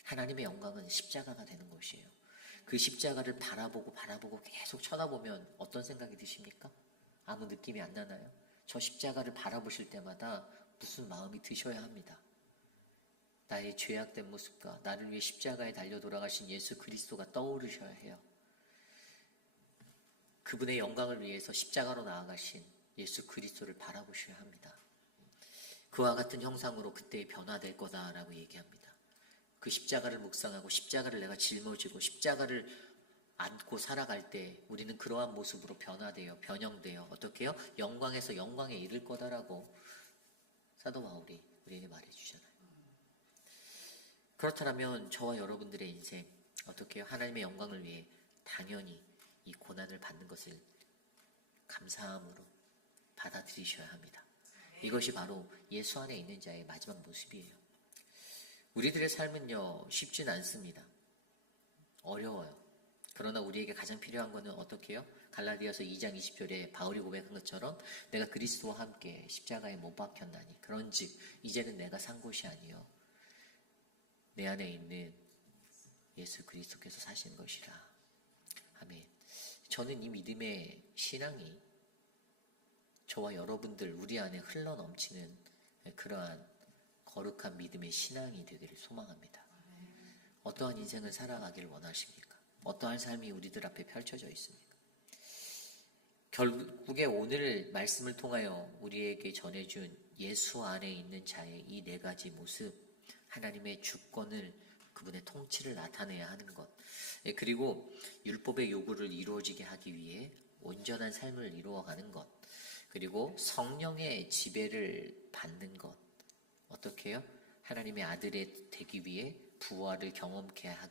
하나님의 영광은 십자가가 되는 것이에요. 그 십자가를 바라보고 계속 쳐다보면 어떤 생각이 드십니까? 아무 느낌이 안 나나요? 저 십자가를 바라보실 때마다 무슨 마음이 드셔야 합니다. 나의 죄악된 모습과 나를 위해 십자가에 달려 돌아가신 예수 그리스도가 떠오르셔야 해요. 그분의 영광을 위해서 십자가로 나아가신 예수 그리스도를 바라보셔야 합니다. 그와 같은 형상으로 그때 변화될 거다라고 얘기합니다. 그 십자가를 묵상하고 십자가를 내가 짊어지고 십자가를 안고 살아갈 때 우리는 그러한 모습으로 변형되어 어떻게 해요? 영광에서 영광에 이를 거다라고 사도 바울이 우리에게 말해주잖아요. 그렇다면 저와 여러분들의 인생 어떻게 해요? 하나님의 영광을 위해 당연히 이 고난을 받는 것을 감사함으로 받아들이셔야 합니다. 이것이 바로 예수 안에 있는 자의 마지막 모습이에요. 우리들의 삶은요 쉽진 않습니다. 어려워요. 그러나 우리에게 가장 필요한 것은 어떻게 해요? 갈라디아서 2장 20절에 바울이 고백한 것처럼 내가 그리스도와 함께 십자가에 못 박혔나니 그런즉 이제는 내가 산 곳이 아니요 내 안에 있는 예수 그리스도께서 사신 것이라. 아멘. 저는 이 믿음의 신앙이 저와 여러분들 우리 안에 흘러넘치는 그러한 거룩한 믿음의 신앙이 되기를 소망합니다. 어떠한 인생을 살아가기를 원하십니까? 어떠한 삶이 우리들 앞에 펼쳐져 있습니까? 결국에 오늘 말씀을 통하여 우리에게 전해준 예수 안에 있는 자의 이 네 가지 모습, 하나님의 주권을, 그분의 통치를 나타내야 하는 것, 그리고 율법의 요구를 이루어지게 하기 위해 온전한 삶을 이루어가는 것, 그리고 성령의 지배를 받는 것, 어떻게 해요? 하나님의 아들이 되기 위해 부활을 경험케 한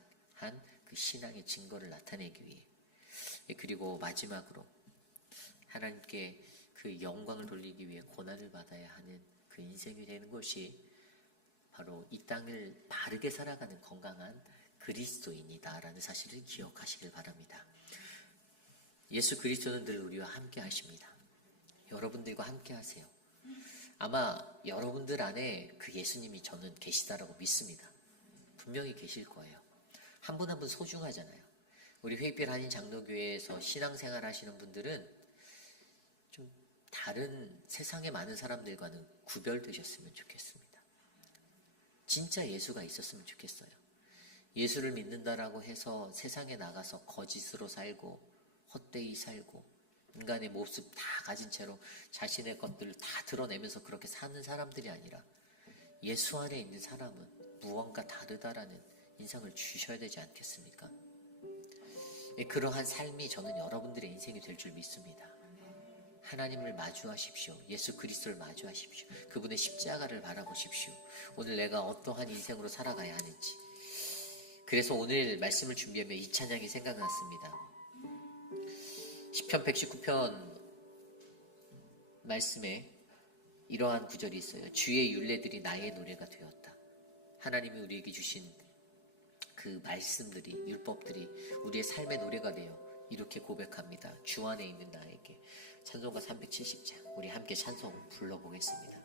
그 신앙의 증거를 나타내기 위해, 그리고 마지막으로 하나님께 그 영광을 돌리기 위해 고난을 받아야 하는 그 인생이 되는 것이 바로 이 땅을 바르게 살아가는 건강한 그리스도인이다라는 사실을 기억하시길 바랍니다. 예수 그리스도는 늘 우리와 함께 하십니다. 여러분들과 함께 하세요. 아마 여러분들 안에 그 예수님이 저는 계시다라고 믿습니다. 분명히 계실 거예요. 한 분 한 분 소중하잖아요. 우리 회의별 한인 장로교회에서 신앙생활 하시는 분들은 좀 다른 세상의 많은 사람들과는 구별되셨으면 좋겠습니다. 진짜 예수가 있었으면 좋겠어요. 예수를 믿는다라고 해서 세상에 나가서 거짓으로 살고 헛되이 살고 인간의 모습 다 가진 채로 자신의 것들을 다 드러내면서 그렇게 사는 사람들이 아니라 예수 안에 있는 사람은 무언가 다르다라는 인상을 주셔야 되지 않겠습니까? 그러한 삶이 저는 여러분들의 인생이 될 줄 믿습니다. 하나님을 마주하십시오. 예수 그리스도를 마주하십시오. 그분의 십자가를 바라보십시오. 오늘 내가 어떠한 인생으로 살아가야 하는지. 그래서 오늘 말씀을 준비하며 이 찬양이 생각났습니다. 시편 119편 말씀에 이러한 구절이 있어요. 주의 율례들이 나의 노래가 되었다. 하나님이 우리에게 주신 그 말씀들이, 율법들이 우리의 삶의 노래가 되어 이렇게 고백합니다. 주 안에 있는 나에게. 찬송가 370장 우리 함께 찬송 불러보겠습니다.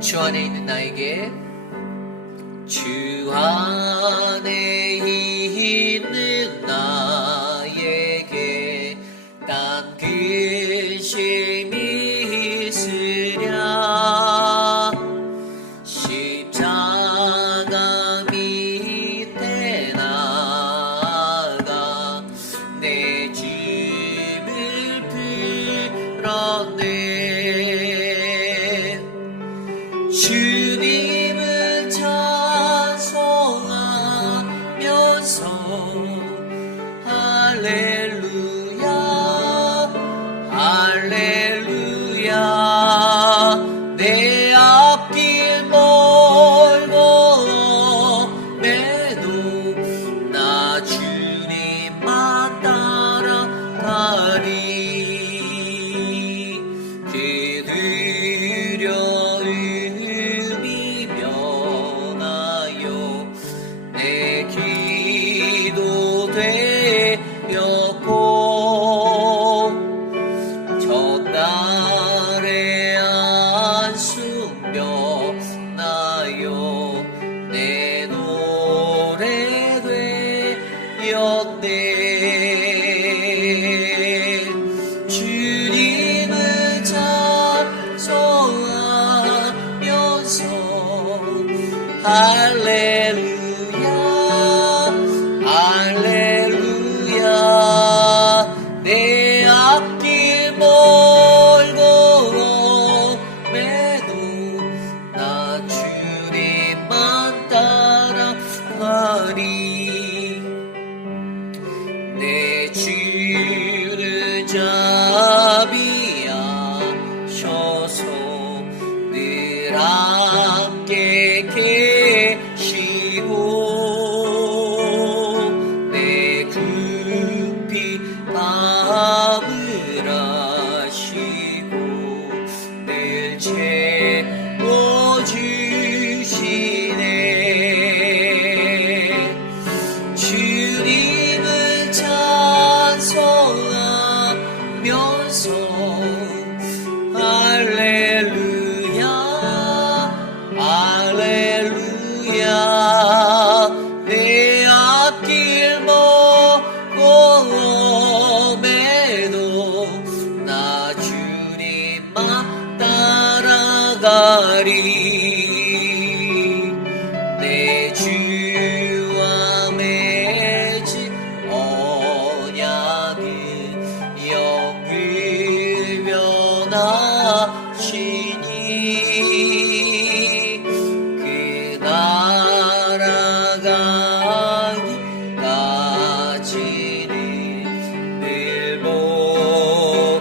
주 안에 있는 나에게, 주 안에 있는 나에게 남기심이 있으랴. 십자가 밑에 나가 내 짐을 풀었네. 주님을 찬송하면서 전날의 안수며 나요 내 노래 되었네. 주님을 찬송하면서 할렐루야 할렐루야. 내 앞길 멀고 매도 나 주님만 따라가리. 내 주를 자비하셔서 늘 함께 계시고 내 급히 밥을 하시고 늘 채워주시네. 주님을 찬송하면서 할렐루야 할렐루야. 내 앞길 멀고매도 나 주님만 따라가리. 내 주와 맺은 언약은 영을 변하시니 그 날아가기까지는 늘 보하시네.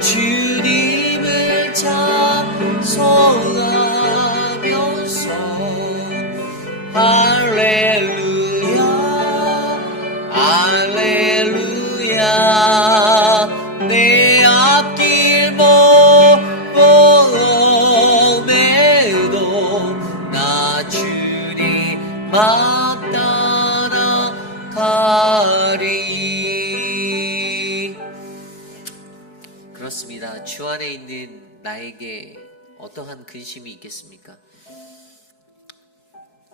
주님을 찬송하면서 할렐루야 할렐루야. 내 앞길 멀고매도 나 주님만 따라가리. 그렇습니다. 주 안에 있는 나에게 어떠한 근심이 있겠습니까?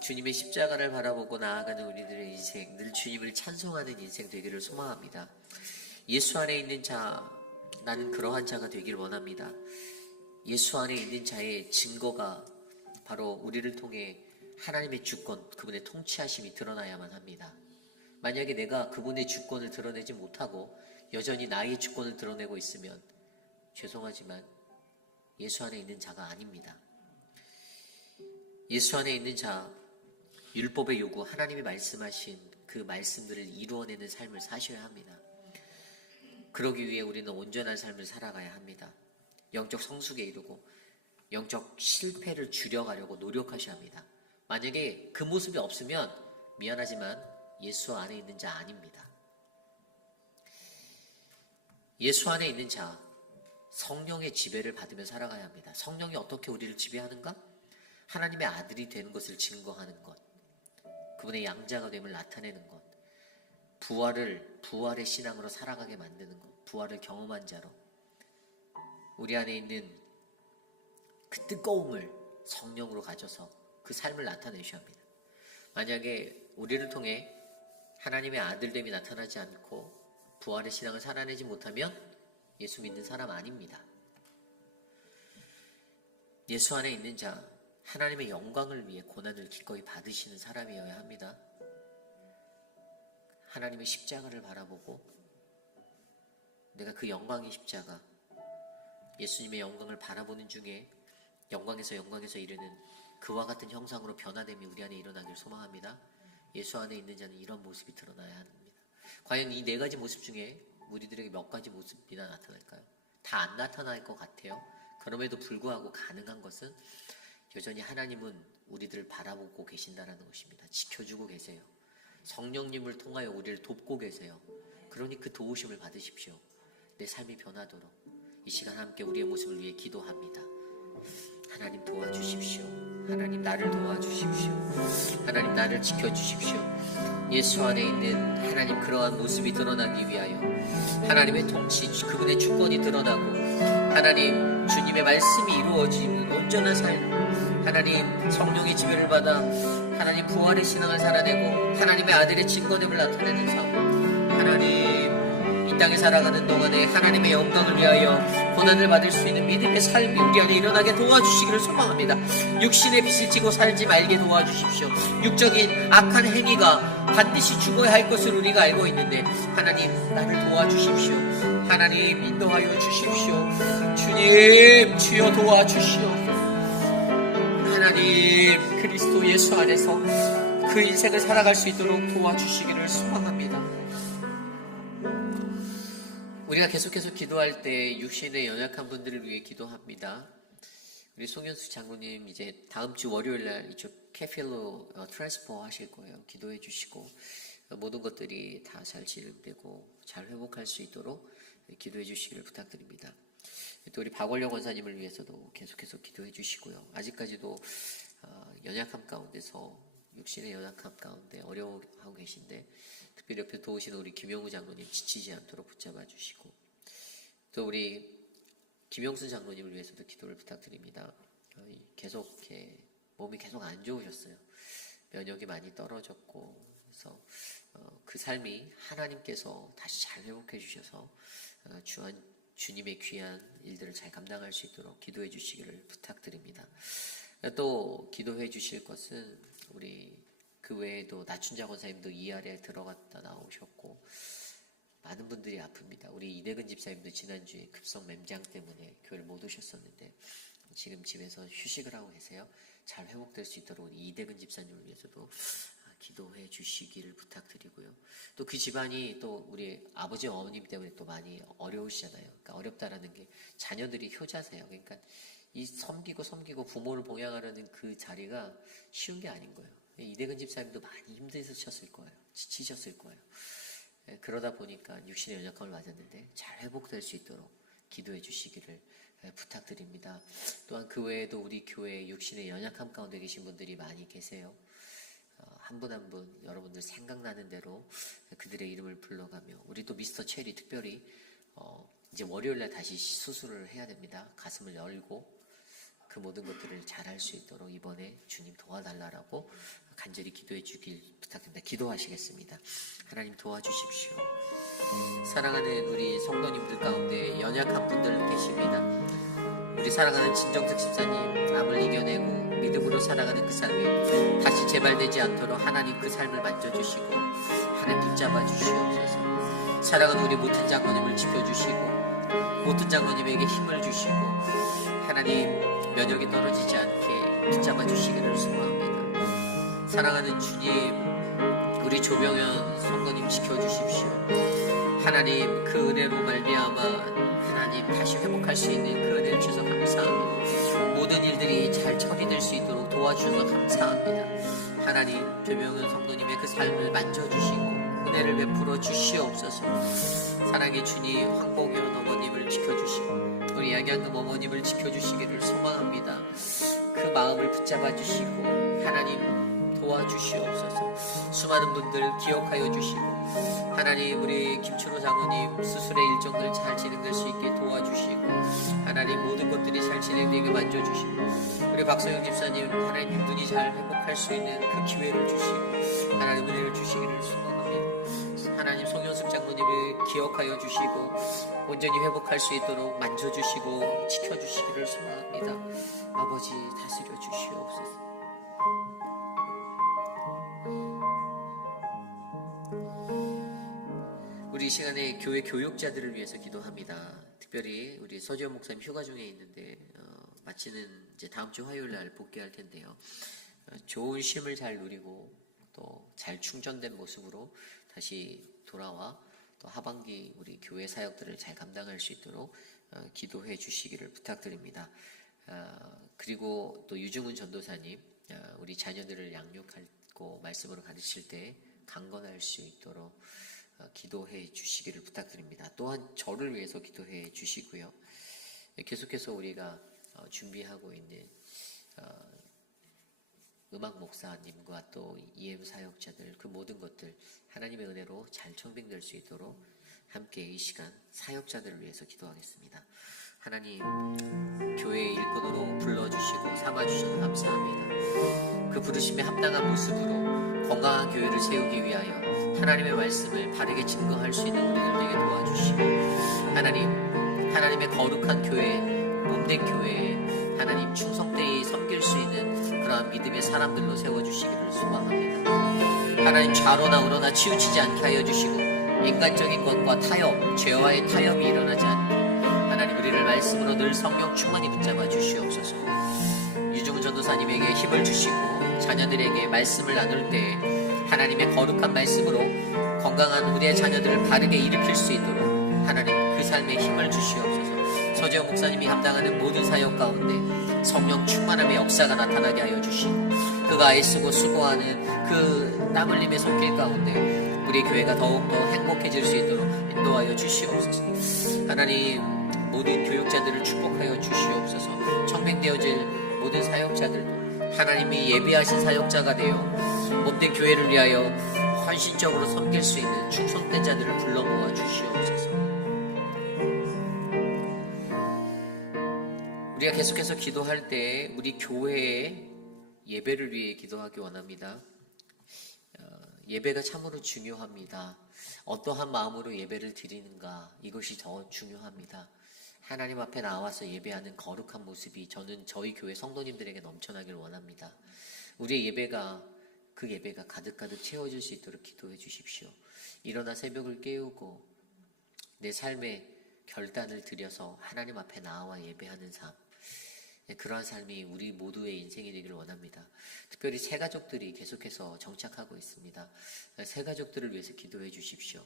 주님의 십자가를 바라보고 나아가는 우리들의 인생, 늘 주님을 찬송하는 인생 되기를 소망합니다. 예수 안에 있는 자, 나는 그러한 자가 되길 원합니다. 예수 안에 있는 자의 증거가 바로 우리를 통해 하나님의 주권, 그분의 통치하심이 드러나야만 합니다. 만약에 내가 그분의 주권을 드러내지 못하고 여전히 나의 주권을 드러내고 있으면 죄송하지만 예수 안에 있는 자가 아닙니다. 예수 안에 있는 자, 율법의 요구, 하나님이 말씀하신 그 말씀들을 이루어내는 삶을 사셔야 합니다. 그러기 위해 우리는 온전한 삶을 살아가야 합니다. 영적 성숙에 이르고 영적 실패를 줄여가려고 노력하셔야 합니다. 만약에 그 모습이 없으면 미안하지만 예수 안에 있는 자 아닙니다. 예수 안에 있는 자, 성령의 지배를 받으며 살아가야 합니다. 성령이 어떻게 우리를 지배하는가? 하나님의 아들이 되는 것을 증거하는 것, 그분의 양자가 됨을 나타내는 것, 부활의 신앙으로 살아가게 만드는 것, 부활을 경험한 자로 우리 안에 있는 그 뜨거움을 성령으로 가져서 그 삶을 나타내셔야 합니다. 만약에 우리를 통해 하나님의 아들됨이 나타나지 않고 부활의 신앙을 살아내지 못하면 예수 믿는 사람 아닙니다. 예수 안에 있는 자, 하나님의 영광을 위해 고난을 기꺼이 받으시는 사람이어야 합니다. 하나님의 십자가를 바라보고 내가 그 영광의 십자가, 예수님의 영광을 바라보는 중에 영광에서 이르는 그와 같은 형상으로 변화됨이 우리 안에 일어나길 소망합니다. 예수 안에 있는 자는 이런 모습이 드러나야 합니다. 과연 이 네 가지 모습 중에 우리들에게 몇 가지 모습이나 나타날까요? 다 안 나타날 것 같아요. 그럼에도 불구하고 가능한 것은 여전히 하나님은 우리들을 바라보고 계신다는 것입니다. 지켜주고 계세요. 성령님을 통하여 우리를 돕고 계세요. 그러니 그 도우심을 받으십시오. 내 삶이 변하도록 이 시간 함께 우리의 모습을 위해 기도합니다. 하나님 도와주십시오. 하나님 나를 도와주십시오. 하나님 나를 지켜주십시오. 예수 안에 있는 하나님 그러한 모습이 드러나기 위하여 하나님의 통치, 그분의 주권이 드러나고 하나님 주님의 말씀이 이루어지는 온전한 삶, 하나님 성령의 지배를 받아 하나님 부활의 신앙을 살아내고 하나님의 아들의 증거됨을 나타내는 삶, 하나님 이 땅에 살아가는 동안에 하나님의 영광을 위하여 고난을 받을 수 있는 믿음의 삶이 우리 안에 일어나게 도와주시기를 소망합니다. 육신의 빛을 지고 살지 말게 도와주십시오. 육적인 악한 행위가 반드시 죽어야 할 것을 우리가 알고 있는데 하나님 나를 도와주십시오. 하나님 인도하여 주십시오. 주님 주여 도와주시옵소서. 하나님 그리스도 예수 안에서 그 인생을 살아갈 수 있도록 도와주시기를 소망합니다. 우리가 계속해서 기도할 때 육신의 연약한 분들을 위해 기도합니다. 우리 송현수 장로님 이제 다음 주 월요일 날 이쪽 캐필로 트랜스퍼 하실 거예요. 기도해 주시고 모든 것들이 다 잘 진행되고 잘 회복할 수 있도록 기도해 주시기를 부탁드립니다. 또 우리 박원령 원사님을 위해서도 계속해서 기도해 주시고요. 아직까지도 연약함 가운데서 육신의 연약함 가운데 어려워하고 계신데 특별히 옆에 도우시는 우리 김영우 장로님 지치지 않도록 붙잡아 주시고 또 우리 김영순 장로님을 위해서도 기도를 부탁드립니다. 계속 이렇게 몸이 계속 안 좋으셨어요. 면역이 많이 떨어졌고 그래서 그 삶이 하나님께서 다시 잘 회복해 주셔서 주님의 귀한 일들을 잘 감당할 수 있도록 기도해 주시기를 부탁드립니다. 또 기도해 주실 것은 우리 그 외에도 나춘자 권사님도 ER에 들어갔다 나오셨고 많은 분들이 아픕니다. 우리 이대근 집사님도 지난주에 급성 맹장 때문에 교회를 못 오셨었는데 지금 집에서 휴식을 하고 계세요. 잘 회복될 수 있도록 우리 이대근 집사님을 위해서도 기도해 주시기를 부탁드리고요. 또 그 집안이 또 우리 아버지 어머님 때문에 또 많이 어려우시잖아요. 그러니까 어렵다라는 게 자녀들이 효자세요. 그러니까 이 섬기고 부모를 봉양하려는 그 자리가 쉬운 게 아닌 거예요. 이대근 집사님도 많이 힘드셨을 거예요. 지치셨을 거예요. 그러다 보니까 육신의 연약함을 맞았는데 잘 회복될 수 있도록 기도해 주시기를 부탁드립니다. 또한 그 외에도 우리 교회에 육신의 연약함 가운데 계신 분들이 많이 계세요. 한 분 한 분 여러분들 생각나는 대로 그들의 이름을 불러가며 우리 또 미스터 체리 특별히 이제 월요일날 다시 수술을 해야 됩니다. 가슴을 열고 그 모든 것들을 잘 할 수 있도록 이번에 주님 도와달라고 간절히 기도해 주길 부탁드립니다. 기도하시겠습니다. 하나님 도와주십시오. 사랑하는 우리 성도님들 가운데 연약한 분들 계십니다. 우리 사랑하는 진정특 집사님 암을 이겨내고 믿음으로 살아가는 그 삶이 다시 재발되지 않도록 하나님 그 삶을 만져주시고 하나님 붙잡아 주시옵소서. 사랑하는 우리 모튼 장로님을 지켜주시고 모튼 장로님에게 힘을 주시고 하나님 면역이 떨어지지 않게 붙잡아 주시기를 소망합니다. 사랑하는 주님 우리 조병현 성도님 지켜주십시오. 하나님 그 은혜로 말미암아 하나님 다시 회복할 수 있는 그 은혜를 주셔서 감사합니다. 모든 일들이 잘 처리될 수 있도록 도와주셔서 감사합니다. 하나님 조병현 성도님의 그 삶을 만져주시고 은혜를 베풀어 주시옵소서. 사랑의 주님 황봉현 어머님을 지켜주시고 우리 야기한금 어머님을 지켜주시기를 소망합니다. 그 마음을 붙잡아 주시고 하나님 도와주시옵소서. 수많은 분들 기억하여 주시고 하나님 우리 김춘호 장로님 수술의 일정들 잘 진행될 수 있게 도와주시고 하나님 모든 것들이 잘 진행되게 만져주시고 우리 박서영 집사님 하나님 눈이 잘 회복할 수 있는 그 기회를 주시고 하나님 은혜를 주시기를 소망합니다. 하나님 송현숙 장로님을 기억하여 주시고 온전히 회복할 수 있도록 만져주시고 지켜주시기를 소망합니다. 아버지 다스려 주시옵소서. 우리 이 시간에 교회 교육자들을 위해서 기도합니다. 특별히 우리 서지현 목사님 휴가 중에 있는데 마치는 이제 다음 주 화요일 날 복귀할 텐데요. 좋은 쉼을 잘 누리고 또 잘 충전된 모습으로 다시 돌아와 또 하반기 우리 교회 사역들을 잘 감당할 수 있도록 기도해 주시기를 부탁드립니다. 그리고 또 유중훈 전도사님 우리 자녀들을 양육하고 말씀으로 가르칠 때 강건할 수 있도록 기도해 주시기를 부탁드립니다. 또한 저를 위해서 기도해 주시고요. 계속해서 우리가 준비하고 있는 음악 목사님과 또 EM 사역자들 그 모든 것들 하나님의 은혜로 잘 청빙될 수 있도록 함께 이 시간 사역자들을 위해서 기도하겠습니다. 하나님, 교회의 일꾼으로 불러주시고 삼아주셔서 감사합니다. 그 부르심에 합당한 모습으로 건강한 교회를 세우기 위하여 하나님의 말씀을 바르게 증거할 수 있는 우리들 되게 도와주시고, 하나님의 거룩한 교회, 몸된 교회에 하나님 충성되이 섬길 수 있는 그러한 믿음의 사람들로 세워주시기를 소망합니다. 하나님, 좌로나 우로나 치우치지 않게 하여 주시고 인간적인 것과 타협, 죄와의 타협이 일어나지 않게 하나님, 우리를 말씀으로 늘 성령 충만히 붙잡아 주시옵소서. 유중훈 전도사님에게 힘을 주시고 자녀들에게 말씀을 나눌 때 하나님의 거룩한 말씀으로 건강한 우리의 자녀들을 바르게 일으킬 수 있도록 하나님 그 삶에 힘을 주시옵소서. 서재호 목사님이 감당하는 모든 사역 가운데 성령 충만함의 역사가 나타나게 하여 주시고, 그가 애쓰고 수고하는 그 땀 흘림의 손길 가운데 우리 교회가 더욱더 행복해질 수 있도록 인도하여 주시옵소서. 하나님, 모든 교육자들을 축복하여 주시옵소서. 청빙되어질 모든 사역자들도 하나님이 예비하신 사역자가 되어 몸된 교회를 위하여 헌신적으로 섬길 수 있는 충성된 자들을 불러 모아 주시옵소서. 우리가 계속해서 기도할 때 우리 교회의 예배를 위해 기도하기 원합니다. 예배가 참으로 중요합니다. 어떠한 마음으로 예배를 드리는가, 이것이 더 중요합니다. 하나님 앞에 나와서 예배하는 거룩한 모습이 저는 저희 교회 성도님들에게 넘쳐나길 원합니다. 우리의 예배가 그 예배가 가득가득 채워질 수 있도록 기도해 주십시오. 일어나 새벽을 깨우고 내 삶의 결단을 들여서 하나님 앞에 나와 예배하는 삶, 그러한 삶이 우리 모두의 인생이 되기를 원합니다. 특별히 새가족들이 계속해서 정착하고 있습니다. 새가족들을 위해서 기도해 주십시오.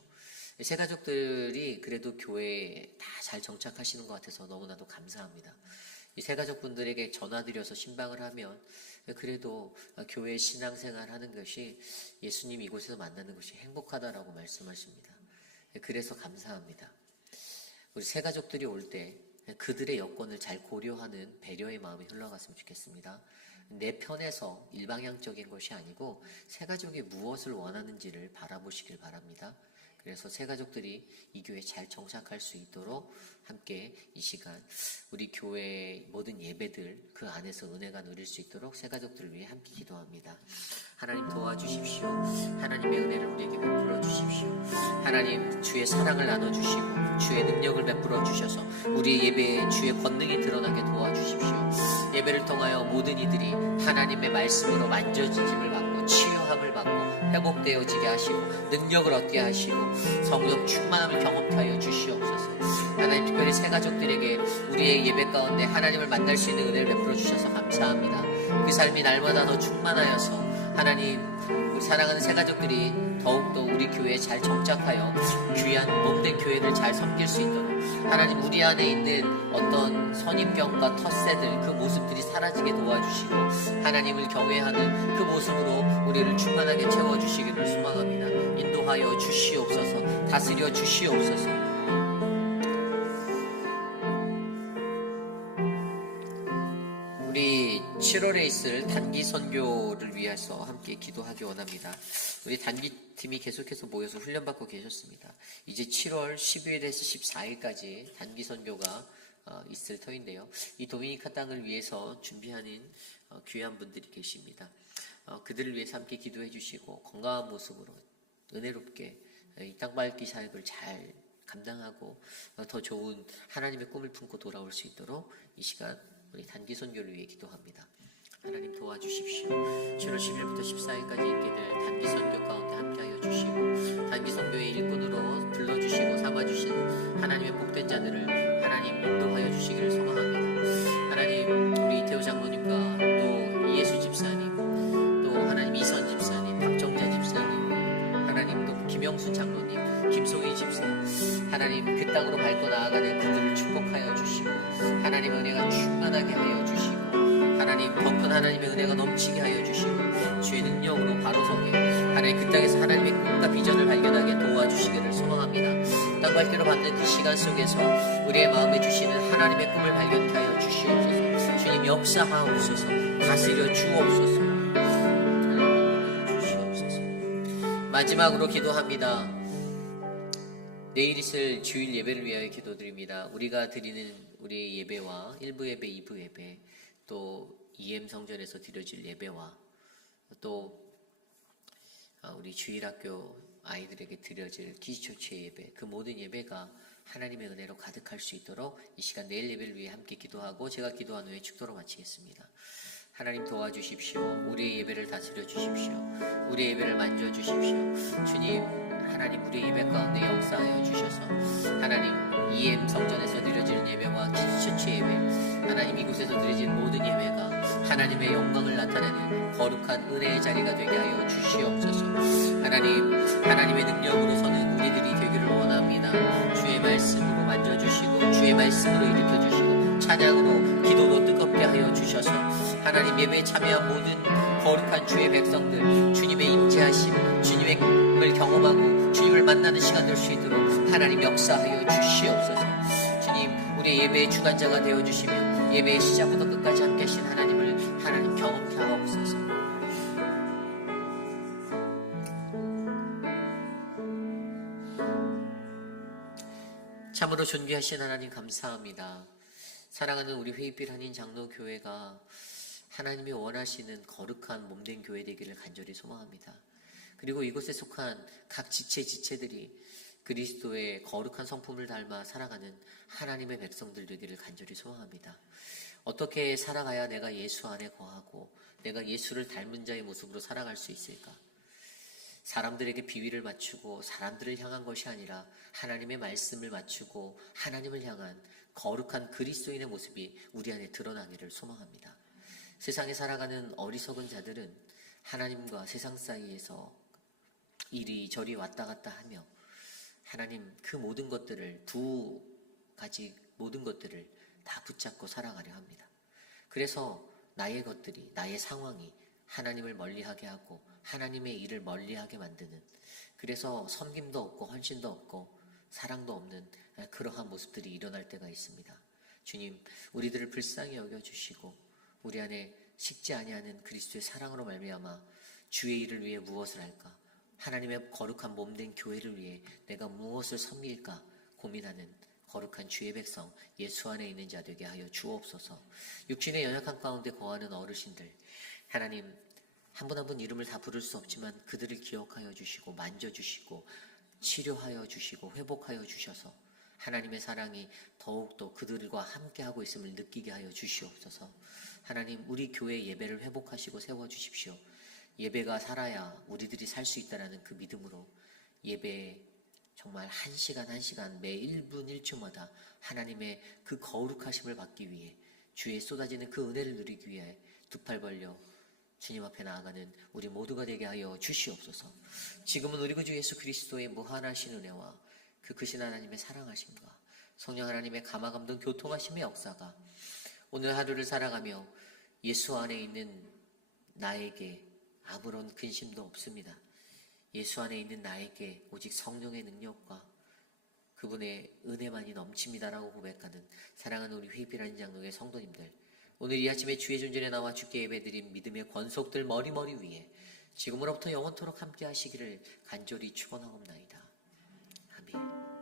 새가족들이 그래도 교회에 다 잘 정착하시는 것 같아서 너무나도 감사합니다. 이 새가족분들에게 전화드려서 신방을 하면 그래도 교회 신앙생활 하는 것이 예수님 이곳에서 만나는 것이 행복하다라고 말씀하십니다. 그래서 감사합니다. 우리 새가족들이 올 때 그들의 여건을 잘 고려하는 배려의 마음이 흘러갔으면 좋겠습니다. 내 편에서 일방향적인 것이 아니고 새가족이 무엇을 원하는지를 바라보시길 바랍니다. 그래서 새가족들이 이 교회에 잘 정착할 수 있도록 함께 이 시간 우리 교회의 모든 예배들 그 안에서 은혜가 누릴 수 있도록 새가족들을 위해 함께 기도합니다. 하나님 도와주십시오. 하나님의 은혜를 우리에게 베풀어 주십시오. 하나님, 주의 사랑을 나눠주시고 주의 능력을 베풀어 주셔서 우리의 예배에 주의 권능이 드러나게 도와주십시오. 예배를 통하여 모든 이들이 하나님의 말씀으로 만져지짐을 받고 치유함을 받고 회복되어지게 하시고 능력을 얻게 하시고 성령 충만함을 경험하여 주시옵소서. 하나님, 특별히 새가족들에게 우리의 예배 가운데 하나님을 만날 수 있는 은혜를 베풀어 주셔서 감사합니다. 그 삶이 날마다 더 충만하여서 하나님, 우리 사랑하는 새가족들이 더욱더 우리 교회에 잘 정착하여 귀한 몸된 교회를 잘 섬길 수 있도록 하나님, 우리 안에 있는 어떤 선입견과 텃세들 그 모습들이 사라지게 도와주시고 하나님을 경외하는 그 모습으로 우리를 충만하게 채워주시기를 소망합니다. 인도하여 주시옵소서. 다스려 주시옵소서. 우리 7월에 있을 단기 선교를 위해서 함께 기도하기 원합니다. 우리 단기팀이 계속해서 모여서 훈련받고 계셨습니다. 이제 7월 12일에서 14일까지 단기 선교가 있을 터인데요. 이 도미니카 땅을 위해서 준비하는 귀한 분들이 계십니다. 그들을 위해서 함께 기도해 주시고 건강한 모습으로 은혜롭게 이 땅밟기 사역을 잘 감당하고 더 좋은 하나님의 꿈을 품고 돌아올 수 있도록 이 시간 우리 단기 선교를 위해 기도합니다. 하나님 도와주십시오. 7월 10일부터 14일까지 있게 될 단기 선교 가운데 함께하여 주시고 단기 선교의 일꾼으로 불러주시고 삼아주신 하나님의 복된 자들을 하나님 인도하여 주시기를 소망합니다. 하나님, 우리 이태호 장로님과 또 이예수 집사님, 또 하나님 이선 집사님, 박정자 집사님, 하나님 또 김영순 장로님, 김송희 집사님, 하나님 그 땅으로 밟고 나아가는 그들을 축복하여 주시고 하나님 은혜가 충만하게 하여 주시고 하나님 더 큰 하나님의 은혜가 넘치게 하여 주시고 주의 능력으로 바로 서게 하나님 그 땅에서 하나님의 꿈과 비전을 발견하게 도와주시기를 소망합니다. 땅밟기로 받는 그 시간 속에서 우리의 마음에 주시는 하나님의 꿈을 발견케 하여 주시옵소서. 주님 역사하옵소서. 다스려 주옵소서. 주시옵소서. 마지막으로 기도합니다. 내일 있을 주일 예배를 위하여 기도드립니다. 우리가 드리는 우리의 예배와 1부 예배, 2부 예배, 또 EM 성전에서 드려질 예배와 또 우리 주일학교 아이들에게 드려질 기초체 예배, 그 모든 예배가 하나님의 은혜로 가득할 수 있도록 이 시간 내일 예배를 위해 함께 기도하고 제가 기도한 후에 축도로 마치겠습니다. 하나님 도와주십시오. 우리의 예배를 다스려 주십시오. 우리의 예배를 만져주십시오. 주님, 하나님 우리의 예배 가운데 역사하여 주셔서 하나님 EM 성전에서 드려지는 예배와 기초체 예배, 하나님 이곳에서 드려진 모든 예배가 하나님의 영광을 나타내는 거룩한 은혜의 자리가 되게 하여 주시옵소서. 하나님의 능력으로서는 우리들이 되기를 원합니다. 주의 말씀으로 만져주시고 주의 말씀으로 일으켜주시고 찬양으로 기도로 뜨겁게 하여 주셔서 하나님 예배에 참여한 모든 거룩한 주의 백성들 주님의 임재하심, 주님을 경험하고 주님을 만나는 시간 될 수 있도록 하나님 역사하여 주시옵소서. 주님, 우리의 예배의 주관자가 되어주시며 예배의 시작부터 끝까지 함께 하신 하나님을 하나님 경험케 하옵소서. 참으로 존귀하신 하나님 감사합니다. 사랑하는 우리 회의빛 한인 장로교회가 하나님이 원하시는 거룩한 몸된 교회 되기를 간절히 소망합니다. 그리고 이곳에 속한 각 지체들이 그리스도의 거룩한 성품을 닮아 살아가는 하나님의 백성들 되기를 간절히 소망합니다. 어떻게 살아가야 내가 예수 안에 거하고 내가 예수를 닮은 자의 모습으로 살아갈 수 있을까? 사람들에게 비위를 맞추고 사람들을 향한 것이 아니라 하나님의 말씀을 맞추고 하나님을 향한 거룩한 그리스도인의 모습이 우리 안에 드러나기를 소망합니다. 세상에 살아가는 어리석은 자들은 하나님과 세상 사이에서 이리저리 왔다 갔다 하며 하나님 그 모든 것들을 두 가지 모든 것들을 다 붙잡고 살아가려 합니다. 그래서 나의 것들이 나의 상황이 하나님을 멀리하게 하고 하나님의 일을 멀리하게 만드는, 그래서 섬김도 없고 헌신도 없고 사랑도 없는 그러한 모습들이 일어날 때가 있습니다. 주님, 우리들을 불쌍히 여겨주시고 우리 안에 식지 아니하는 그리스도의 사랑으로 말미암아 주의 일을 위해 무엇을 할까? 하나님의 거룩한 몸된 교회를 위해 내가 무엇을 섬길까 고민하는 거룩한 주의 백성 예수 안에 있는 자 되게 하여 주옵소서. 육신의 연약한 가운데 거하는 어르신들, 하나님 한 분 한 분 이름을 다 부를 수 없지만 그들을 기억하여 주시고 만져주시고 치료하여 주시고 회복하여 주셔서 하나님의 사랑이 더욱더 그들과 함께하고 있음을 느끼게 하여 주시옵소서. 하나님, 우리 교회 예배를 회복하시고 세워주십시오. 예배가 살아야 우리들이 살 수 있다는 그 믿음으로 예배 정말 한 시간 한 시간 매 1분 1초마다 하나님의 그 거룩하심을 받기 위해 주의 쏟아지는 그 은혜를 누리기 위해 두 팔 벌려 주님 앞에 나아가는 우리 모두가 되게 하여 주시옵소서. 지금은 우리 구주 예수 그리스도의 무한하신 은혜와 그 크신 하나님의 사랑하심과 성령 하나님의 감화감동 교통하심의 역사가 오늘 하루를 살아가며 예수 안에 있는 나에게 아무런 근심도 없습니다. 예수 안에 있는 나에게 오직 성령의 능력과 그분의 은혜만이 넘칩니다라고 고백하는 사랑하는 우리 회비라는 장로의 성도님들, 오늘 이 아침에 주의 존전에 나와 주께 예배드린 믿음의 권속들 머리머리 위에 지금으로부터 영원토록 함께 하시기를 간절히 축원하옵나이다. 아멘.